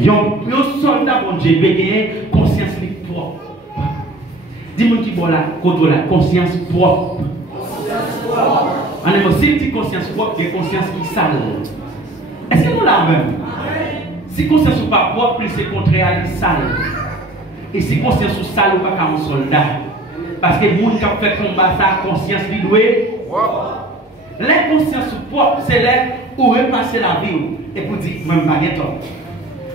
Un soldat bon Dieu peut gagner conscience propre. Dis-moi qui va contre la conscience propre. On a aussi une conscience propre et conscience qui sale. Est-ce que nous l'avons même? Si conscience n'est pas propre, c'est contraire à sale. Et si conscience est sale, ou pas comme un soldat. Parce que les gens qui ont fait combat, ça conscience qui doit. La conscience propre, c'est là où repasser la vie. Et pour dire, moi, je ne suis pas tort.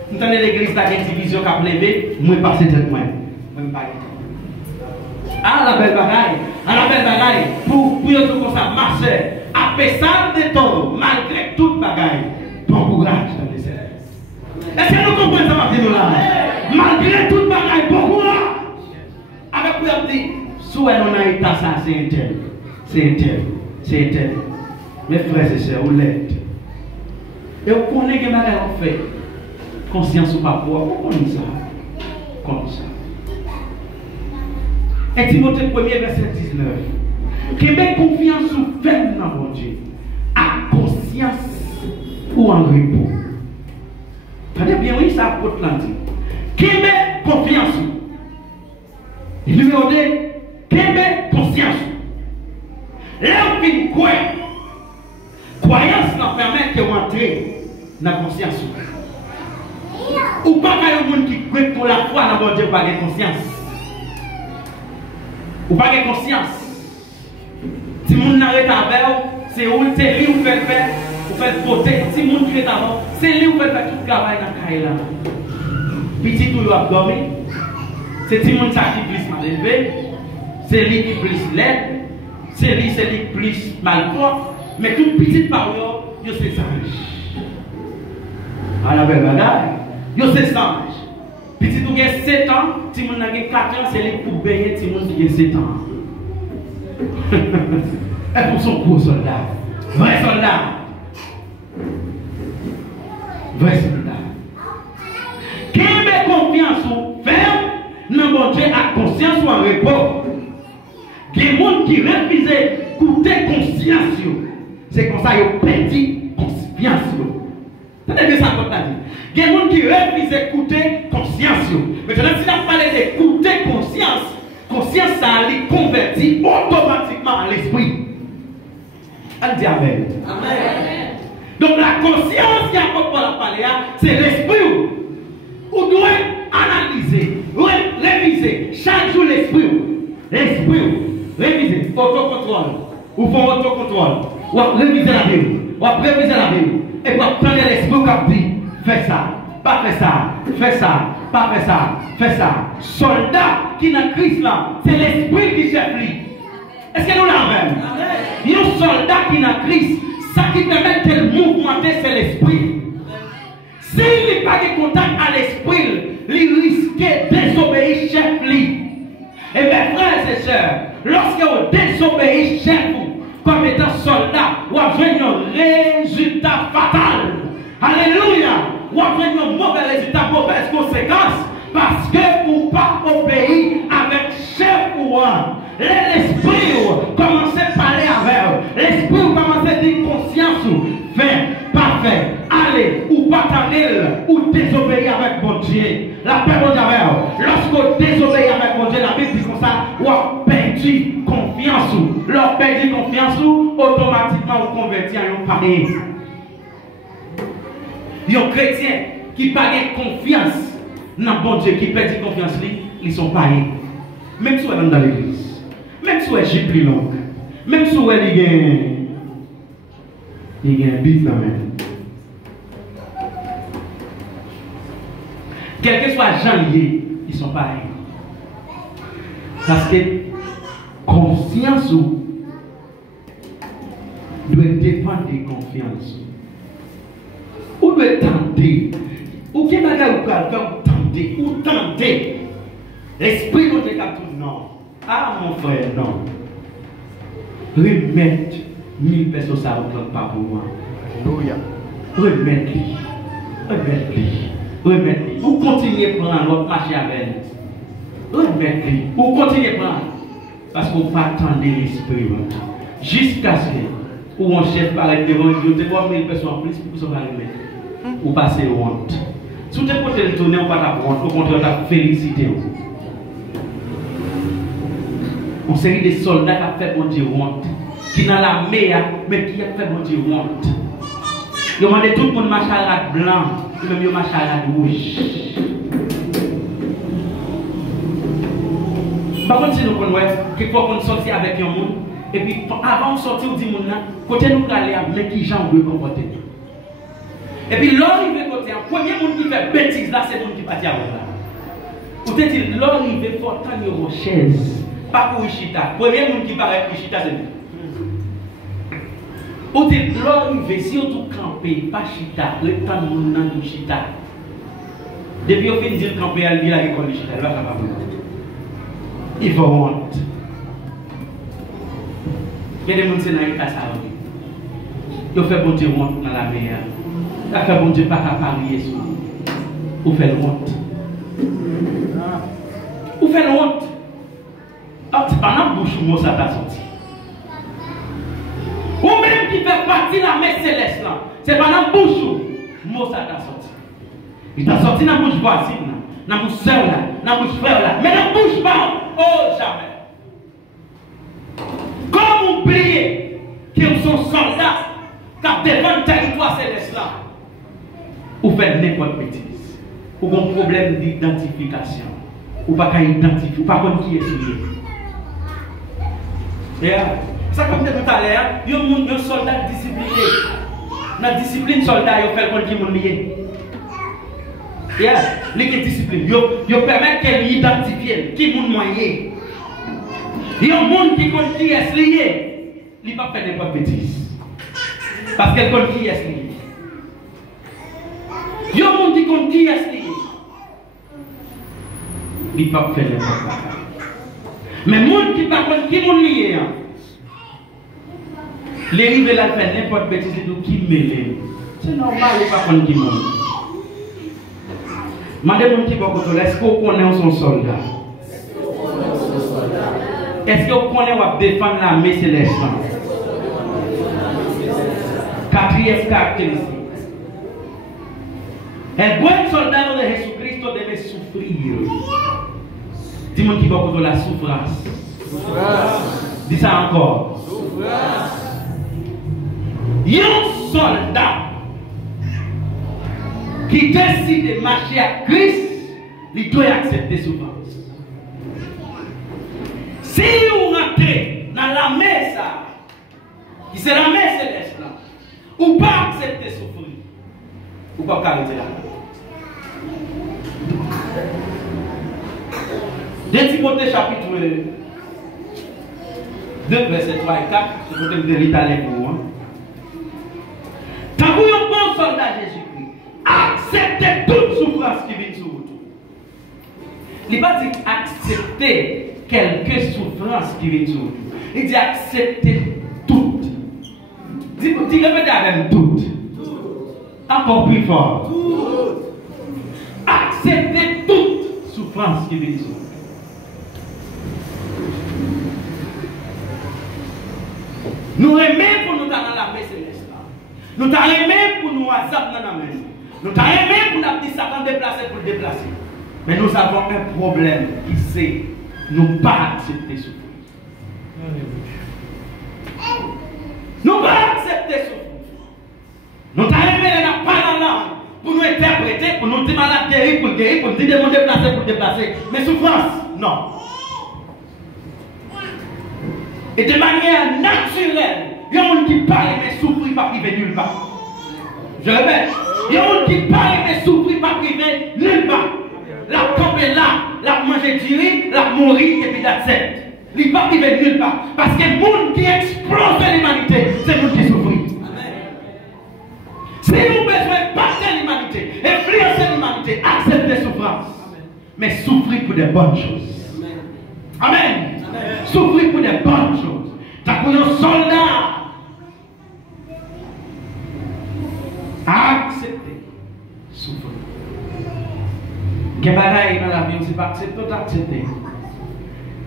Vous entendez l'église, la division qui a levé, moi, je passe tête moi. Je ne suis pas tort. Ah, la belle bagaille. Pour tout comme ça, ma soeur, à pesar de tout, malgré toute bagaille, bon courage dans les airs. Est-ce que nous comprenons ça, Martin, là? Malgré toute bagaille, bon courage. Avec vous, on dit, soit on a état ça, c'est intel. Mes frères et sœurs, vous l'êtes. Et vous connaissez que bagaille on fait. Conscience ou pas pour vous connaissez ça. Comme ça. Et Timothée 1er verset 19. Québec confiance ou ferme dans mon Dieu. À conscience ou en repos. Regardez bien, oui, ça apporte l'antique. Québec confiance. Numéro 2, Québec conscience. Là, on fait quoi? Croyance nous permet de rentrer dans la conscience. Ou pas qu'il y a des gens qui croient pour la foi dans mon Dieu, pas de conscience. Ou pas de conscience. Si vous n'arrêtez pas, c'est lui qui fait le faire, vous faites voter. Si vous n'arrêtez pas, c'est lui qui fait tout le travail dans le cahier. petit tout a dormi, c'est tout le monde qui plus mal élevé, c'est lui qui plus laid, c'est lui qui plus mal propre, mais tout petit par eux, c'est sage. À la belle bagaille, c'est sage. Petit tout a 7 ans, tout le monde a 4 ans, c'est lui pour baigner tout le monde qui a 7 ans. Et pour son gros soldat, vrai soldat. Vrai soldat. Qui met confiance ou ferme, non bon Dieu a conscience ou en repos. Qui est monde qui refuse d'écouter conscience. C'est comme ça qu'il perdu confiance. C'est bien ça qu'on a dit. Il y a des gens qui refusent d'écouter conscience. Maintenant, si on parle d'écouter conscience, conscience, ça allait convertir automatiquement à l'esprit. Elle dit Amen. Amen. Donc la conscience qui a parlé, c'est l'esprit. Vous devez analyser, réviser chaque jour l'esprit. L'esprit, réviser, autocontrôle. Ou font autocontrôle. Ou réviser la vie. Ou réviser la vie. Et pour prendre l'esprit qui dit, fais ça, pas fais ça, fais ça, pas fais ça, fais ça. Soldat qui n'a Christ là, c'est l'esprit qui chef lui. Est-ce que nous l'avons? Un soldat qui n'a Christ, ça qui permet de mouvementer, c'est l'esprit. S'il n'a pas de contact à l'esprit, il risque de désobéir chef lui. Et mes frères et sœurs, lorsque vous désobéissez chef vous, comme étant soldat, vous avez un résultat fatal. Alléluia. Vous avez un mauvais résultat, mauvaise conséquence. Parce que vous pas obéir avec chef ou un. L'esprit commence à parler avec vous. L'esprit commence à dire conscience. Fait, pas fait. Allez, ou pas t'aller, ou désobéir avec mon Dieu. La paix avec vous. Lorsque vous désobéissez avec mon Dieu, la Bible dit comme ça, vous avez perdu confiance. Lorsque vous perdez confiance, automatiquement vous convertissez en un pareil. Les chrétiens qui perdent confiance dans bon Dieu, qui perdent confiance, ils sont pareils. Même si vous êtes dans l'église, même si vous êtes plus long, même si vous êtes un bit dans même. Quel que soit janvier, ils sont pareils. Parce que conscience doit dépendre de confiance. Ou doit tenter. Ou qui va faire tenter. Ou tenter. L'esprit nous dit tout non. Ah mon frère, non. Remettre 1000 personnes ça ne compte pas pour moi. Alléluia. Remettre-lui. Remettre-lui. Remettre-lui. Vous continuez à prendre votre marché avec elle. Remettre-lui. Vous continuez à prendre. Parce que vous ne pas attendre l'esprit. Jusqu'à ce que ou un chef paraît devant Dieu, tu vois 1000 personnes en plus pour que ça va remettre. Ou passer honte. Si vous êtes côté de tourner, on va t'apprendre. Au contraire, on va féliciter. Une série de soldats qui a fait mon Dieu honte. Qui dans la mer, mais qui a fait mon Dieu honte. Ils ont demandé tout le monde marcher à la blanc, et même marcher à la rouge. Par contre, si nous connaissons, quelquefois on sortit avec un monde, et puis avant de sortir, on dit monde là, côté nous aller avec qui gens veulent comporter. Et puis l'arrivée côté, le premier monde qui fait bêtise là, c'est le monde qui partit avec là. Vous te dites, l'arrivée faut attendre une chaise, pas pour Ishita. Le premier monde qui paraît pour Ishita, c'est lui. Vous dites, l'arrivée, si on tout camper, pas Chita, le temps de monde dans le Chita. Depuis qu'on finit de camper, elle dit la école de Chita, elle va pas. Il faut honte. Il y a des gens qui sont dans l'état ça. Ils fait bon Dieu honte dans la mer. Ils fait bon Dieu pas qu'à parier sur vous. Vous faites honte. Vous faites honte. C'est pas dans la bouche où ça t'a sorti. Ou même qui fait partie de la mer céleste là. C'est pas dans la bouche où ça t'a sorti. Il t'a sorti dans la bouche voisine là. Dans la bouche sœur là. Dans la bouche frère là. Mais dans la bouche pas. Oh jamais. Comme oublier qu'ils sont soldats qui défendent le territoire céleste là. Ou faites n'importe bêtise. Ou un problème d'identification. Ou pas qu'à identifier. Ou pas comme qui est celui. Ça comme tout à l'heure, il y a un soldat discipliné. Dans la discipline soldat, il y a fait qui est lié. Les discipline. Ils permettent qu'elle identifie qui est mon moyen. Il y a un monde qui compte qui est lié. Il ne va pas faire n'importe bêtise. Parce qu'elle compte qui est lié. Il y a un monde qui compte qui est lié. Il ne va pas faire n'importe quoi. Mais le monde qui ne va pas qui est lié. Les rives là fait n'importe bêtise qui mêlent. C'est normal, il ne va pas contre qui monde. Madame qui va côté, est-ce qu'on connaît son soldat? Est-ce qu'on connaît ou défendre l'armée céleste? Quatrième caractéristique. Un bon soldat de Jésus-Christ devait souffrir. Dis-moi qui va côté la souffrance. Dis ça encore. Un soldat qui décide de marcher à Christ, il doit accepter souffrance. Si vous rentrez dans la messe, qui c'est la messe céleste, ou pas accepter souffrir, ou pas arrêter là. 2 Timothée chapitre 2, verset 3 et 4, je vais vous lire avec vous. Quand vous êtes un bon soldat Jésus-Christ, acceptez toute souffrance qui vient sur vous. Il n'a pas dit accepter quelques souffrances qui viennent sur vous. Il dit accepter toutes. Dis répétez avec toutes. Encore plus fort. Accepter toute souffrance qui vient sur vous. Nous aimons pour nous dans la main céleste. Nous aimons pour nous azap dans la main. Nous aimons pour nous dire Satan déplacer pour le déplacer. Mais nous avons un problème qui c'est nous pas accepter souffrir. Nous pas accepter souffrir. Nous aimons pas dans l'âme pour nous interpréter, pour nous dire malade guéri, pour guérir, pour nous dire de déplacer pour déplacer. Mais souffrance, non. Et de manière naturelle, il y a un monde qui parle mais souffrir pas privé nulle part. Je répète, il y a un monde qui parle mais souffrir pas privé nulle part. La tombe est là, la manger du riz, la mourir et puis d'accepter. Il ne va pas privé nulle part. Parce que le monde qui explose l'humanité, c'est le monde qui souffre. Si nous besoin de battre l'humanité, influencer l'humanité, accepter souffrance. Mais souffrir pour des bonnes choses. Amen. Souffrir pour des bonnes choses. T'as pour un soldat à accepter souffrir. Quel bagaille dans la vie, c'est pas accepter, tout accepter.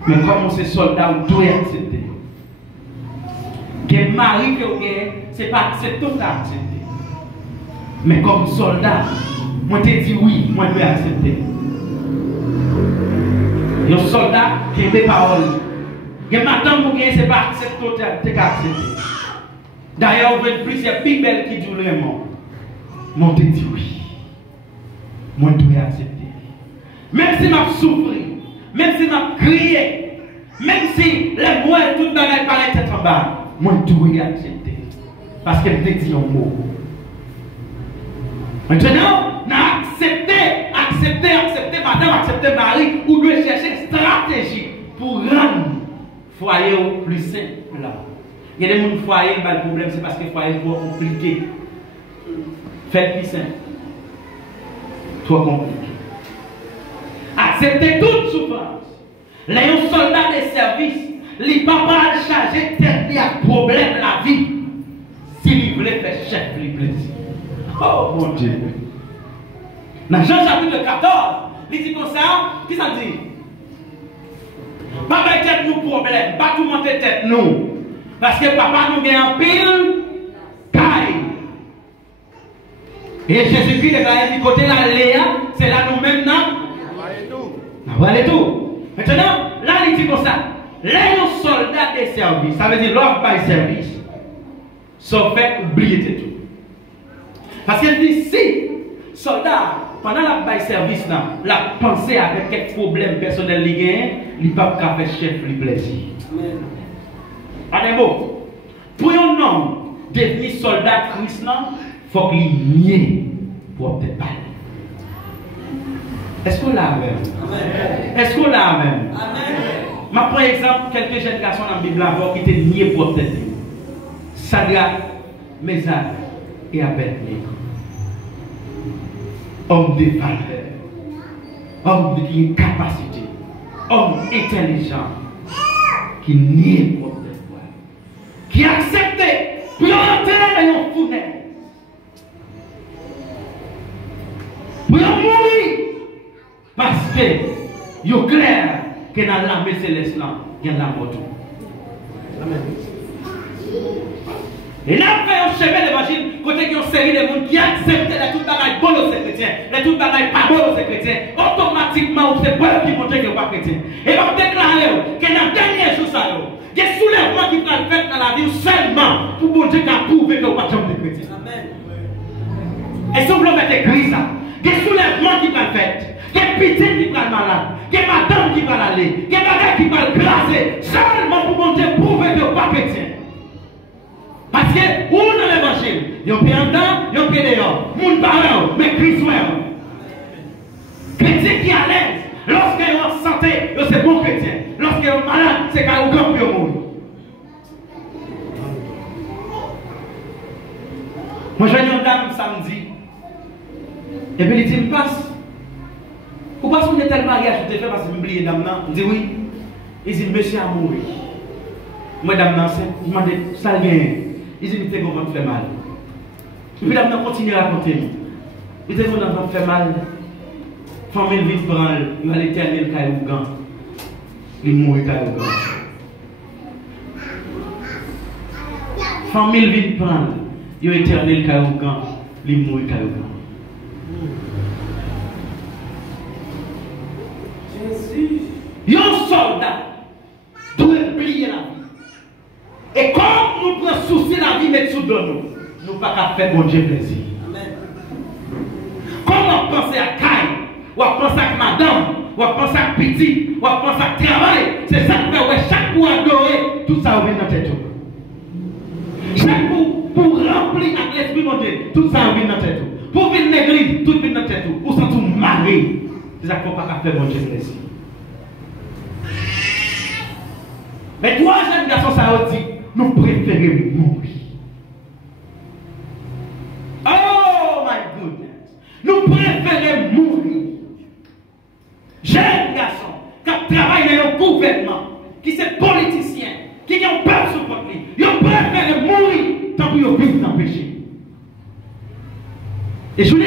Mais comme on est soldat, on doit accepter. Quel mari que vous avez, c'est pas accepter, tout accepter. Mais comme soldat, moi te dis oui, moi je dois accepter. Un soldat qui a des paroles. Et maintenant, vous ne c'est pas accepter, tout accepter. D'ailleurs, vous avez plusieurs Bibles qui disent vraiment. Moi te dis oui. Moi je dois accepter. Même si je souffre, même si je crie, même si les mots et tout le monde paraissent en bas, moi je dois accepter. Parce qu'elle te dit un mot. Maintenant, accepter, madame, accepter Marie, ou doit chercher une stratégie pour rendre le foyer plus simple. Il y a des gens qui foyer, le problème c'est parce que le foyer est trop compliqué. Faites plus simple. Trop compliqué. Accepter toute souffrance. Les soldats de service, les papas chargés de tête à problème la vie. S'ils voulaient faire chef, les plaisir. Oh mon Dieu. Dans Jean chapitre 14, il dit comme ça, qui ça dit? Pas de tête nous problème, pas tout monter tête nous. Parce que papa nous gagne en pile, caille. Et Jésus-Christ déclare du côté là, Léa, c'est là nous-mêmes, non? Voilà tout. Maintenant, là, il dit comme ça. Là, les soldats de service, ça veut dire l'ordre par service, sont fait oublier tout. Parce qu'il dit si, soldat, pendant la bail service, la pensée avec quelques problèmes personnels, il ne peut pas faire chef le plaisir. Amen. Pour un homme devenir soldat Christ, il faut qu'il nie pour te parler. Est-ce qu'on l'a même? Est-ce qu'on l'a même? Je prends exemple quelques jeunes garçons dans la Bible qui étaient niés pour peut-être. Sadrach, Meshach et Abednego. Homme de valeur, homme qui a une capacité, homme intelligent, qui nie pour peut-être, qui accepte pour entrer dans une fournaise, pour mourir, parce que il est clair que dans l'armée céleste, il y a la mort. Amen. Et là, on fait un chemin d'évangile, côté qu'il y a une série de monde qui acceptent les tout bagailles bon aux chrétiens, les tout bagailles pas bon aux chrétiens, automatiquement, c'est pas qui montre que vous pas chrétien. Et on déclare que dans le dernier jour, il y a des soulèvements qui vont faire dans la vie seulement pour bon Dieu prouver que vous pas de chrétien. Et si vous voulez mettre écrit ça, il y a des soulèvements qui vont faire, il y a des petits qui vont malade, il y a des madames qui vont aller, il y a des bagailles qui vont classer, seulement pour bon Dieu prouver que vous pas chrétien. Parce que, où dans l'évangile, il y a un pied en dedans, il y a un pied dehors. Moun parle, mais Christ chrétien qui est à l'aise, lorsqu'il est en santé, c'est bon chrétien. Lorsqu'il est malade, c'est qu'il y a aucun plus au monde. Moi, je vais une dame samedi. Et puis, il dit, il passe. Pourquoi est-ce qu'on est tel mariage que tu fais parce que vous oubliez dame là? Il dit oui. Il dit, monsieur a mouru. Moi, dame là, il m'a dit, ça vient. Il dit, il me fait mal. Et puis, dame là continue à raconter. Il dit, mon enfant fait mal. Famille vite branle. Il va l'éternel Kaïougan. Il mourit Kaïougan. Famille vite branle. Il va l'éternel Kaïougan. Il mourit Kaïougan. Jésus. Il y a un soldat. Doit plier la vie. Et comme nous prenons souci de la vie, mais sous nous, nous ne pouvons pas faire bon Dieu plaisir. Comment penser à Caïn, ou à penser à madame, ou à penser à petit, ou à penser à travail, c'est ça qui fait chaque fois adorer, tout ça revient dans la tête. Chaque fois pour remplir avec l'esprit de Dieu, tout ça revient dans la tête. Pour venir à l'église, tout vient dans la tête. Pour s'en tout marier, c'est ça qu'il ne faut pas faire bon Dieu plaisir. Mais trois jeunes garçons, ça a dit, nous préférons mourir. Oh my goodness. Nous préférons mourir. Jeunes garçons qui travaillent dans un gouvernement, qui sont politiciens, qui ont peur sur votre vie, ils préfèrent mourir tant qu'ils vivent dans le péché. Et je vous dis,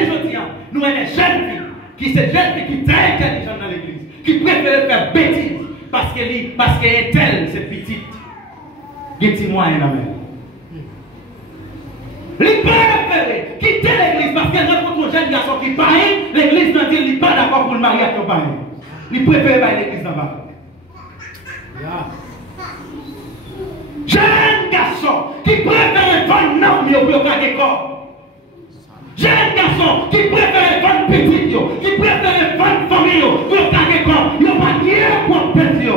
nous avons des jeunes filles qui sont jeunes filles qui sont très intelligentes dans l'église, qui préfèrent faire bêtises parce qu'elle est telle, c'est petite. Guettez-moi un amen. Les préférés quitter l'église parce qu'elle rencontre un jeune garçon qui parie, l'église n'a dit qu'il n'est pas d'accord pour le mariage avec son pari. Il préfère aller à l'église là-bas. Jeune garçon qui préfère vendre non, mais au plus de corps. Jeune garçon qui préfère vendre petit, qui préfère vendre famille, pour le corps. Il n'y a pas de pour petit.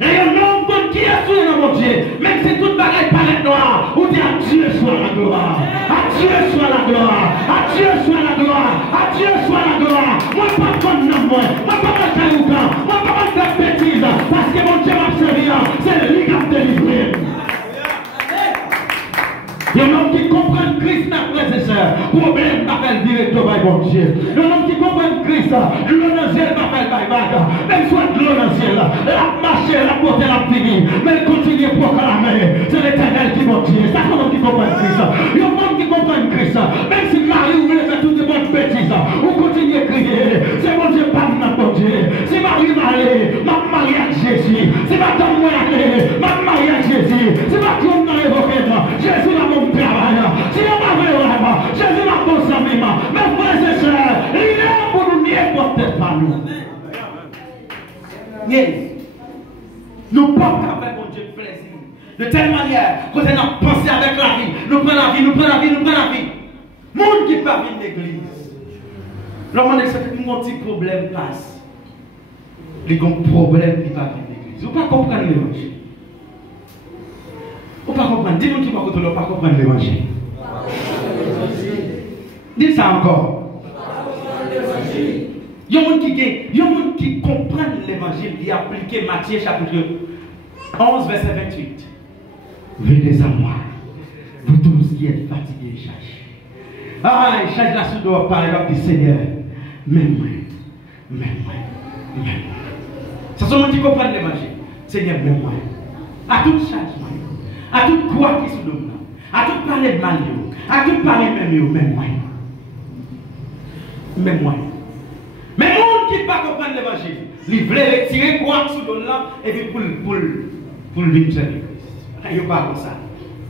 Et il y a un homme qui est souillé dans mon Dieu. Même si toute bagaille paraît noire, on dit à Dieu soit la gloire. À Dieu soit la gloire. À Dieu soit la gloire. À Dieu soit la gloire. Moi, pas prendre nom, moi pas prendre cailloucan. Moi, pas prendre faire bêtise. Parce que mon Dieu m'a servi. C'est lui qui a délivré. Il y a un homme qui comprend Christ, mes frères et sœurs. Problème m'appelle directeur par mon Dieu. Il y a un homme qui comprend Christ. L'eau dans le ciel m'appelle par bague. Même soit de l'eau dans le ciel. La marche, la porte, la fini. Mais continue pour proclamer. C'est l'éternel qui m'en dit. C'est un homme qui comprend Christ. Il y a un homme qui comprend Christ. Même si Marie voulait faire toutes les bonnes bêtises, on continue à crier. C'est mon Dieu, pas mon Dieu. Si Marie m'a allé, ma marie à Jésus. Si ma dame m'a allé, ma marie à Jésus. Si ma tombe m'a évoqué, Jésus m'a mon travail. Si on m'a fait vraiment, Jésus m'a consommé. Mes frères et sœurs, il est pour nous nier pour tête par nous. Nous ne pouvons pas faire mon Dieu plaisir. De telle manière que nous avons pensé avec la vie. Nous prenons la vie, nous prenons la vie, nous prenons la vie. Monde qui pas vivre l'église. L'homme dit que mon petit problème passe. Il y a un problème qui va vivre l'église. Vous ne pouvez pas comprendre l'évangile. Vous ne pouvez pas comprendre. Dis-nous qui ne peut pas comprendre l'évangile. Dis ça encore. Il y a des gens qui comprennent l'évangile, qui appliquent Matthieu chapitre 11, verset 28. Venez à moi, vous tous qui êtes fatigués et chargés. Ah, et charge la soude doit parler avec le Seigneur. Même moi. Ce sont les gens qui comprennent l'évangile. Seigneur, même moi. À toute charge, à toute croix qui est sous le monde, à tout parler de mal, à tout parler même moi. Même moi. Mais les gens qui ne pas comprendre l'évangile, ils veulent retirer quoi sous le là et puis pour le vivre servir Christ. Ils ne pas comme ça.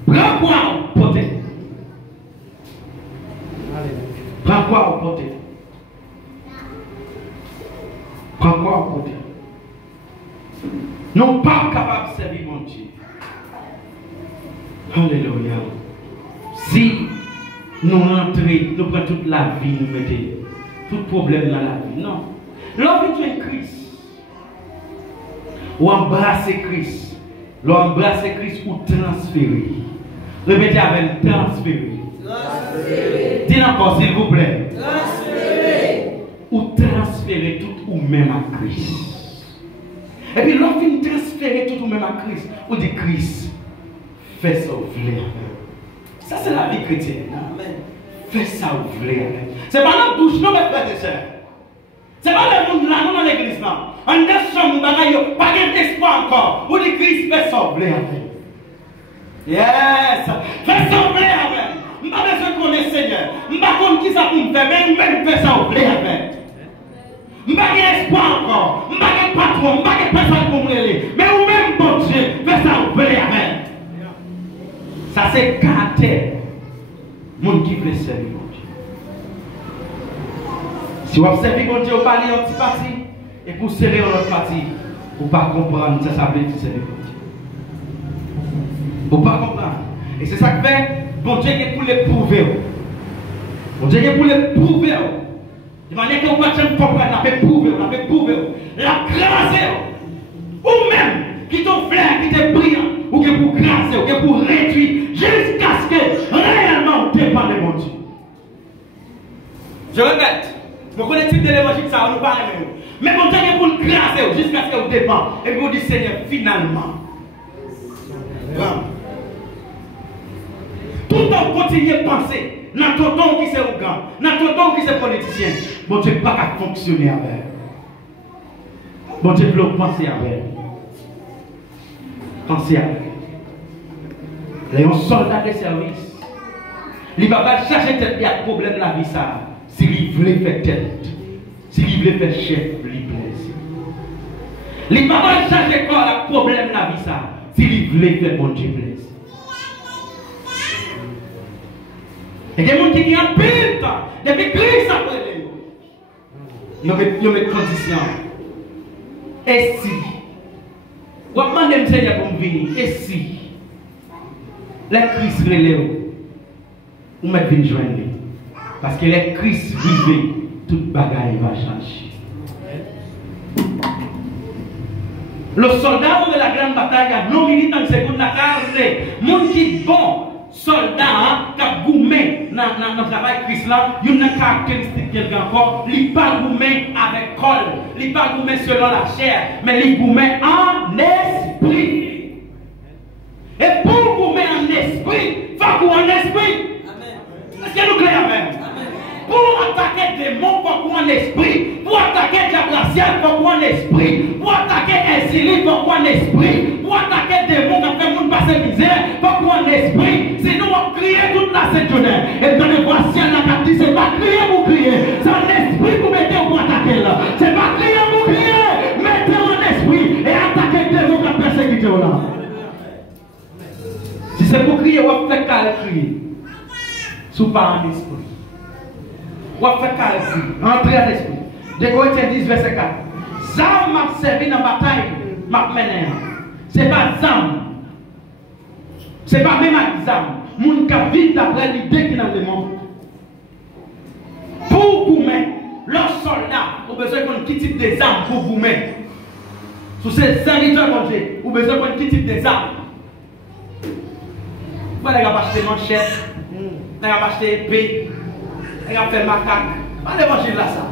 Prends quoi au porté. Prends quoi au porté. Prends quoi au porté. Nous ne sommes pas capables de servir mon Dieu. Alléluia. Si nous rentrons, nous prenons toute la vie, nous mettons tout problème dans la vie. Non. Lorsque tu es Christ, ou embrasser Christ, l'embrasser Christ ou transférer. Répétez avec transférer. Dis encore s'il vous plaît. Transférer. Ou transférer tout ou même à Christ. Et puis lorsque tu transférer tout ou même à Christ, ou dit Christ, fais ça ou voulez. Ça c'est la vie chrétienne. Amen. Fais ça ou voulez. C'est pas notre bouche, non, mes frères et sœurs. C'est pas le monde là, non, dans l'église là. On descend, pas d'espoir encore. Ou dit Christ, fais ça ou voulez. Yes! Fais ça ou voulez avec. Je ne sais pas besoin de connaître Seigneur. Je ne sais pas qui ça pour me faire, mais je fais ça ou voulez avec. Je n'ai pas d'espoir encore. Je n'ai pas de patron, je n'ai pas de personne pour me relayer. Mais vous-même, bon Dieu, fais ça ou voulez avec. Ça c'est caractère. Monde qui veut servir mon Dieu. Si vous observez mon Dieu, vous parlez un petit parti, et pour serrer l'autre partie, vous ne pas comprendre ça veut dire servir mon Dieu. Vous ne pas comprendre. Et c'est ça que fait, mon Dieu est pour les prouver. Mon Dieu est pour les prouver. De manière que vous ne pouvez pas comprendre, la prouver, la craser. Ou même, qui t'ont flair, qui t'ont brillant, ou que pour craser, ou que pour réduire, jusqu'à ce que réellement on dépend de mon Dieu. Je répète, vous connaissez le type de l'évangile, ça va nous parler. Mais mon Dieu est pour le craser, jusqu'à ce que vous dépend. Et puis vous dites, Seigneur, finalement. Tout le temps, continuez à penser. Dans ton temps qui c'est au grand, dans ton temps qui c'est politicien, mon Dieu n'est pas qu'à fonctionner avec. Mon Dieu veut penser avec. Pensez à lui. Un soldat de service. Il ne va pas chercher tête, il y a un problème dans la vie. S'il voulait faire tête, s'il voulait faire chef, il plaise. Il ne va pas chercher quoi le problème dans la vie. S'il voulait faire mon Dieu plaise. Et il y a des gens qui ont un peu de temps. Depuis Christ après lui. Ils mettent condition. Et si vous demandez Seigneur pour me venir. Et si les Christ relève, vous mettez venir joindre. Parce que les Christ vivent, toute bagaille va changer. Le soldat de la grande bataille, non militant de seconde la carne, mon qui bon soldat qui a goumé dans le travail Christ là, il y a une caractéristique qu'il a encore, il n'est pas goumé avec col, il n'est pas goumé selon la chair, mais il est goumé en esprit. Et pour goumer en esprit, il faut goumer en esprit. Est-ce que nous clairons même? Pour attaquer des démons, il faut goumer en esprit. Pour attaquer Diablasiel, il faut goumer en esprit. Pour attaquer Insilie, il faut goumer en esprit. Pour attaquer des démons qui fait monde passer misère, il faut goumer en esprit. Sinon, on va crier toute la cette journée. Et dans le voici, on a dit, c'est pas crier pour crier. C'est en esprit pour mettre pour attaquer là. C'est pas crier pour crier. Mettez en esprit et attaquer des démons qui persécutent là. Si c'est pour crier, on va faire qu'à crier. Sous pas en esprit. On va faire qu'à crier. Entrez en esprit. De Corinthiens 10, verset 4. Zam m'a servi dans la bataille, m'a mené. C'est pas Zam. C'est pas même Zam. Moun qui vit d'après l'idée qui dans le monde. Pour vous mettre, leurs soldats, vous besoin qu'on quitte des armes pour vous mettre. Sous ces serviteurs congés, vous besoin qu'on quitte des armes. Vous n'avez pas acheté manchette, vous n'avez pas acheté épée, vous n'avez pas fait macaque. Pas l'évangile là ça.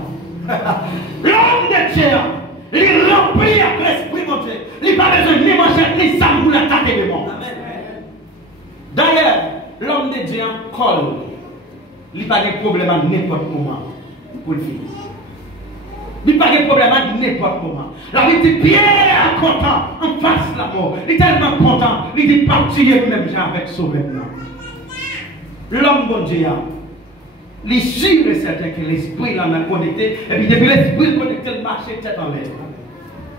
col, il n'y a pas de problème à n'importe moment pour le finir. Il n'y a pas de problème à n'importe moment. La vie dit Pierre content, en face de la mort. Il est tellement content, il dit partir même avec sauver. L'homme bon Dieu, il est sûr et certain que l'esprit l'a connecté, et puis depuis l'esprit connecté, il marche tête en l'air.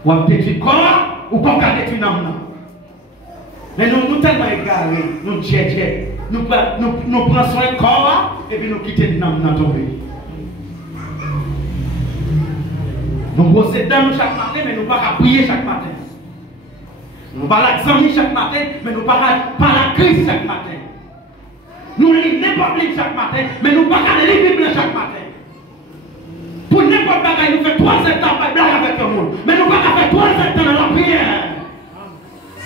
Ou à détruire corps, ou pas qu'à détruire l'âme. Mais nous tellement égarés, nous djédjé, nous prenons soin du corps, et puis nous quittons l'âme dans ton pays. Nous possédons chaque matin, mais nous ne pouvons pas prier chaque matin. Nous ne pouvons pas l'examiner chaque matin, mais nous ne pouvons pas la crise chaque matin. Nous lisons n'importe quoi chaque matin, mais nous ne pouvons pas lire la Bible chaque matin. Pour n'importe quoi, nous faisons 3 ans de blague avec le monde, mais nous ne pouvons pas faire 3 ans dans la prière.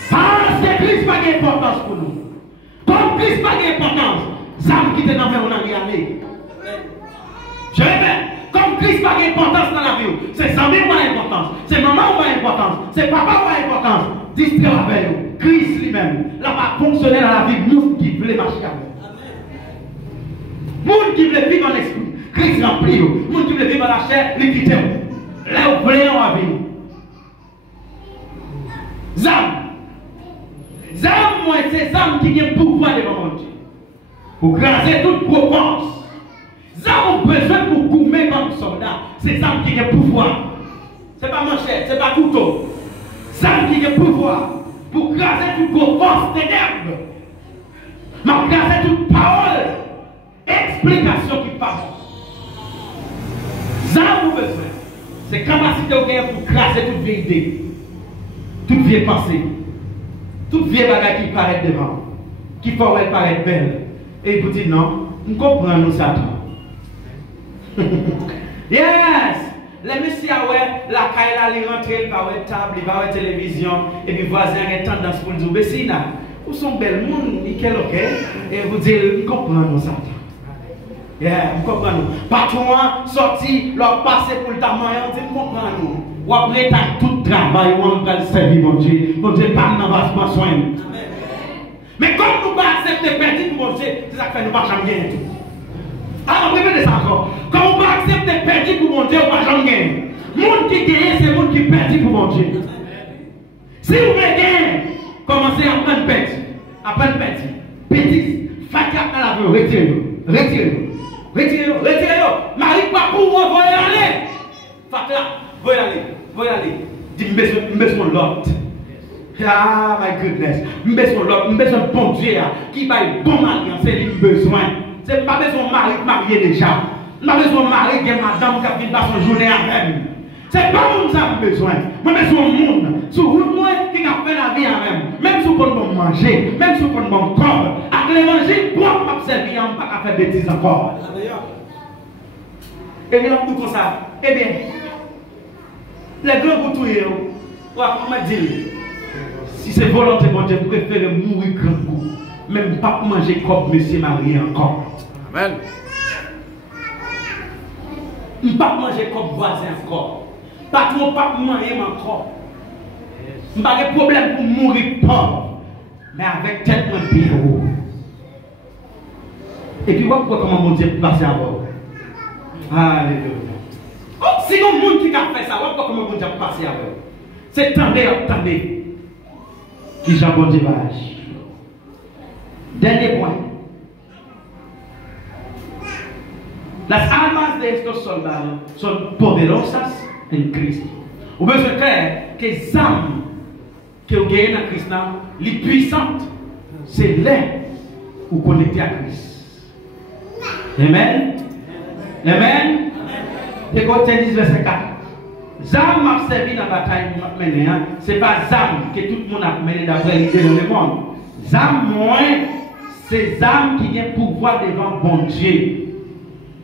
Parce que Christ n'a pas d'importance pour nous. Comme Christ n'a pas d'importance, ça me quitte dans le monde, on a regardé. Je répète. Comme Christ n'a pas d'importance dans la vie, c'est sa mère qui a importance, c'est maman qui a importance, c'est papa qui a importance. Distraire avec nous. Christ lui-même n'a pas fonctionné dans la vie, nous qui voulons marcher avec. Nous qui voulons vivre en l'esprit, Christ remplit nous. Nous qui voulons vivre dans la chair, les quitter. Là où vous voulez en vie. Zam, moi, c'est Zam qui a le pouvoir devant mon Dieu. Pour graser toute propense. Ça, on a besoin pour goumer comme soldat. C'est ça qui a le pouvoir. Ce n'est pas manchette, ce n'est pas couteau. Ça qui a le pouvoir pour graser toute force ténèbres. Mais graser toute parole, explication qui passe. Ça, on a besoin. C'est capacité pour graser toute vieille idée, toute vieille pensée, toute vieille bagarre qui paraît devant, qui pourrait paraître belle. Et vous dites non, on comprend nous Satan. Yes! Les messieurs, la caille, il rentre, il va avoir table, il va avoir télévision, et puis voisin a tendance pour dire, mais si, où sont belles monde, il est ok, et vous dites, vous comprenez ça. Yeah, vous comprenez. Patron sorti, leur passé pour le tamoyen, on dit, vous comprenez. Ou après, t'as tout travail, on va le servir, mon Dieu, pas dans votre soin. Mais comme nous ne pas accepter perdre pour mon Dieu, c'est ça que fait nous pas jamais gagner tout. Alors, répétez ça encore. Quand on va accepter perdu pour mon Dieu, on va jamais gagner. Le monde qui gagne, c'est le monde qui perd pour mon Dieu. Si vous voulez gagner, commencez à prendre perdu. À prendre perdu. Petit, fatia à la vie, retirez-le. Retirez-le. Retirez-le. Retirez-le. Marie, pas pour moi, vous allez aller. Fatia, vous allez aller. Vous allez aller. Dis, me mon lot. Ah, my goodness. Me mon lot. Me besoin de bon Dieu qui va être bon alliance, c'est lui besoin. C'est pas besoin de mari marié déjà. Pas besoin de mari qui est madame qui vient passer une journée avec lui. C'est pas mon ça besoin. Moi besoin de monde. Sur moi qui a fait la vie avec même si on peut manger, même si on peut mon corps, avec l'évangile pour pas servir, on pas faire bêtises encore. Et bien tout comme ça. Eh bien, les grands boutouillés, on va dire, si c'est volonté de mon Dieu, vous préférez mourir grand coup. Même pas manger comme monsieur marié encore. Amen. Pas manger comme voisin encore. Pas trop pas manger encore. Pas de problème pour mourir pauvre. Mais avec tellement de bureau. Et puis pourquoi comment mon Dieu passe à bord. Alléluia. Oh, si le monde qui a fait ça, pourquoi comment mon Dieu passe à bord. C'est attendez. Qui j'abonde divage. Dernier point. Las almas de estos soldados son poderosas en Cristo. Vous besoin de clair que les âmes que vous gagnez dans Christ, les puissantes, c'est les où connectées à Christ. Amen. Amen. Et quand tu dis verset 4, Zam m'a servi dans la bataille, ce n'est pas Zam que tout le monde a mené d'après l'idée dans le monde. Zam moins. C'est âmes qui ont pouvoir devant bon Dieu.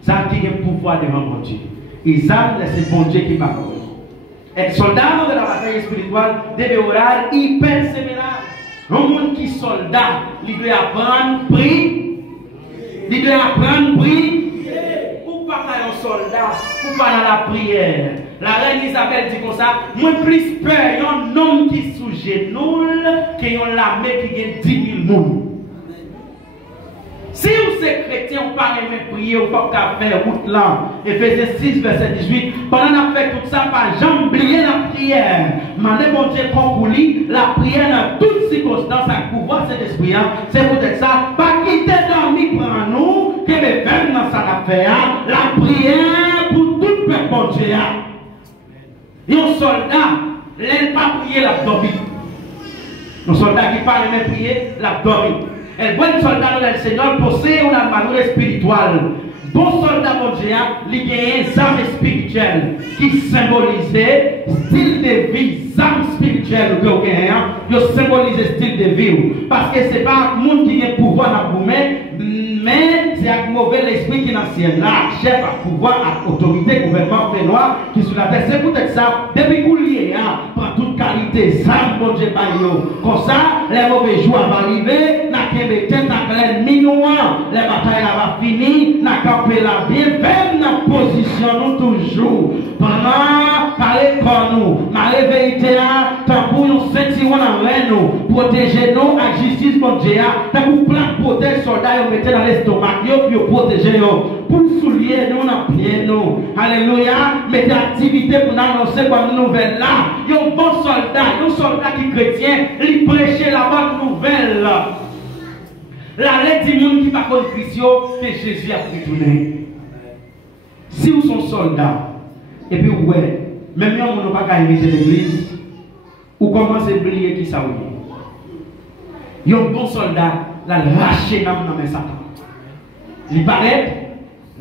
Âmes qui ont pouvoir devant bon Dieu. Et âmes, c'est bon Dieu qui parle. Et soldat de la bataille spirituelle deve orar y perseverar. Un monde qui est soldat, il doit apprendre prier. Il doit apprendre prier. Pour pas faire un soldat, pour pas dans la prière. La reine Isabelle dit comme ça, moi plus peur, il y a un homme qui est sous genou, qu'il y a une armée qui gagne 10 000 personnes. Si vous êtes chrétien, vous ne pouvez pas prier, vous ne pouvez pas faire route là. Ephésiens 6, verset 18. Pendant qu'on a fait tout ça, pas jamais oublier la prière. Mandez mon Dieu qu'on vous lit, la prière dans toutes circonstances, à pouvoir cet esprit. C'est peut-être ça. Pas quitter dormir pour nous, que les femmes dans sa affaire. La prière pour tout peuple bon Dieu. Un soldat, il n'a pas prié l'abdomen. Un soldat qui parle même prier l'abdomen. El buen soldado del Señor posee una armadura espiritual. Bon soldat mon Dieu, il y a une âme spirituelle qui symbolise style de vie, âme spirituelle que vous avez, il symbolise style de vie. Parce que ce n'est pas le monde qui a pouvoir dans vous, mais c'est un mauvais esprit qui est dans le ciel là, chef à pouvoir, à autorité, gouvernement fait noir qui est sur la terre. C'est peut-être ça, depuis que vous liez, prend toute qualité, ça, mon Dieu, comme ça, les mauvais jours vont arriver, n'a qu'un bétain, n'a qu'un minouan, les batailles vont finir, n'a qu'un peu la bien, même dans la position, nous toujours. Pendant, parler comme nous, ma vérité, tant pour nous sentir en nous, protéger nous, à justice, mon Dieu, tant pour plein de protéger soldats, vous mettez dans l'estomac, vous protéger pour soulier nous dans pied nous. Alléluia. Mettez activité pour nous annoncer comme nouvelle là. Il y a un bon soldat, un soldat qui est chrétien, il prêche la bonne nouvelle. La lettre du monde qui ne parle pas de Christ, que Jésus a retourné. Si vous êtes soldat, et puis ouais, même si vous n'avez pas invité l'église, vous commencez à briller qui ça oui. Il y a un bon soldat, la lâché dans le Satan. Il paraît,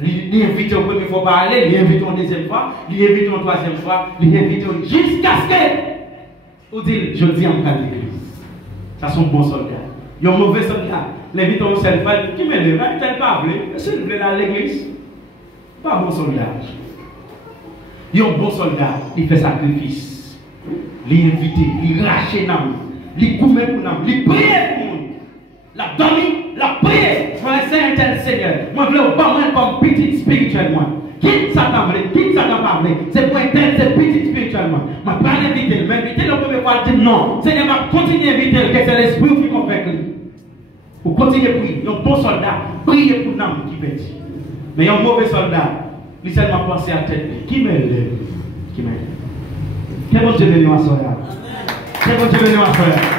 il invite au premier fois parler, il invite une deuxième fois, il invite une troisième fois, il invite jusqu'à ce que vous dites, je dis en cas d'église. Ça sont bons soldats. Il y a un mauvais soldat. L'invite au seul frère qui me lève, il ne pas voulu, s'il veut dans l'église. Pas bon soldat. Il y a un bon soldat, il fait sacrifice. Il invite, il rache l'âme, il coupe pour l'âme, il prie pour nous. La dormi, la prière. Frère Saint Seigneur. Moi, je veux pas comme petit spirituellement. Quitte Satan, quitte Satan pas vrai. C'est pour être c'est petit spirituellement. Je ne vais pas l'inviter. Mais inviter la première fois, dire non. Seigneur, je continue à inviter, que c'est l'esprit qui convainc lui. Vous continuez à prier. Un bon soldat, priez pour l'âme qui pète. Mais un mauvais soldat, il seulement penser à tête. Qui m'aide? Qui m'aide? Quel bon Dieu béni, ma soeur. Quel bon Dieu béni, ma soeur.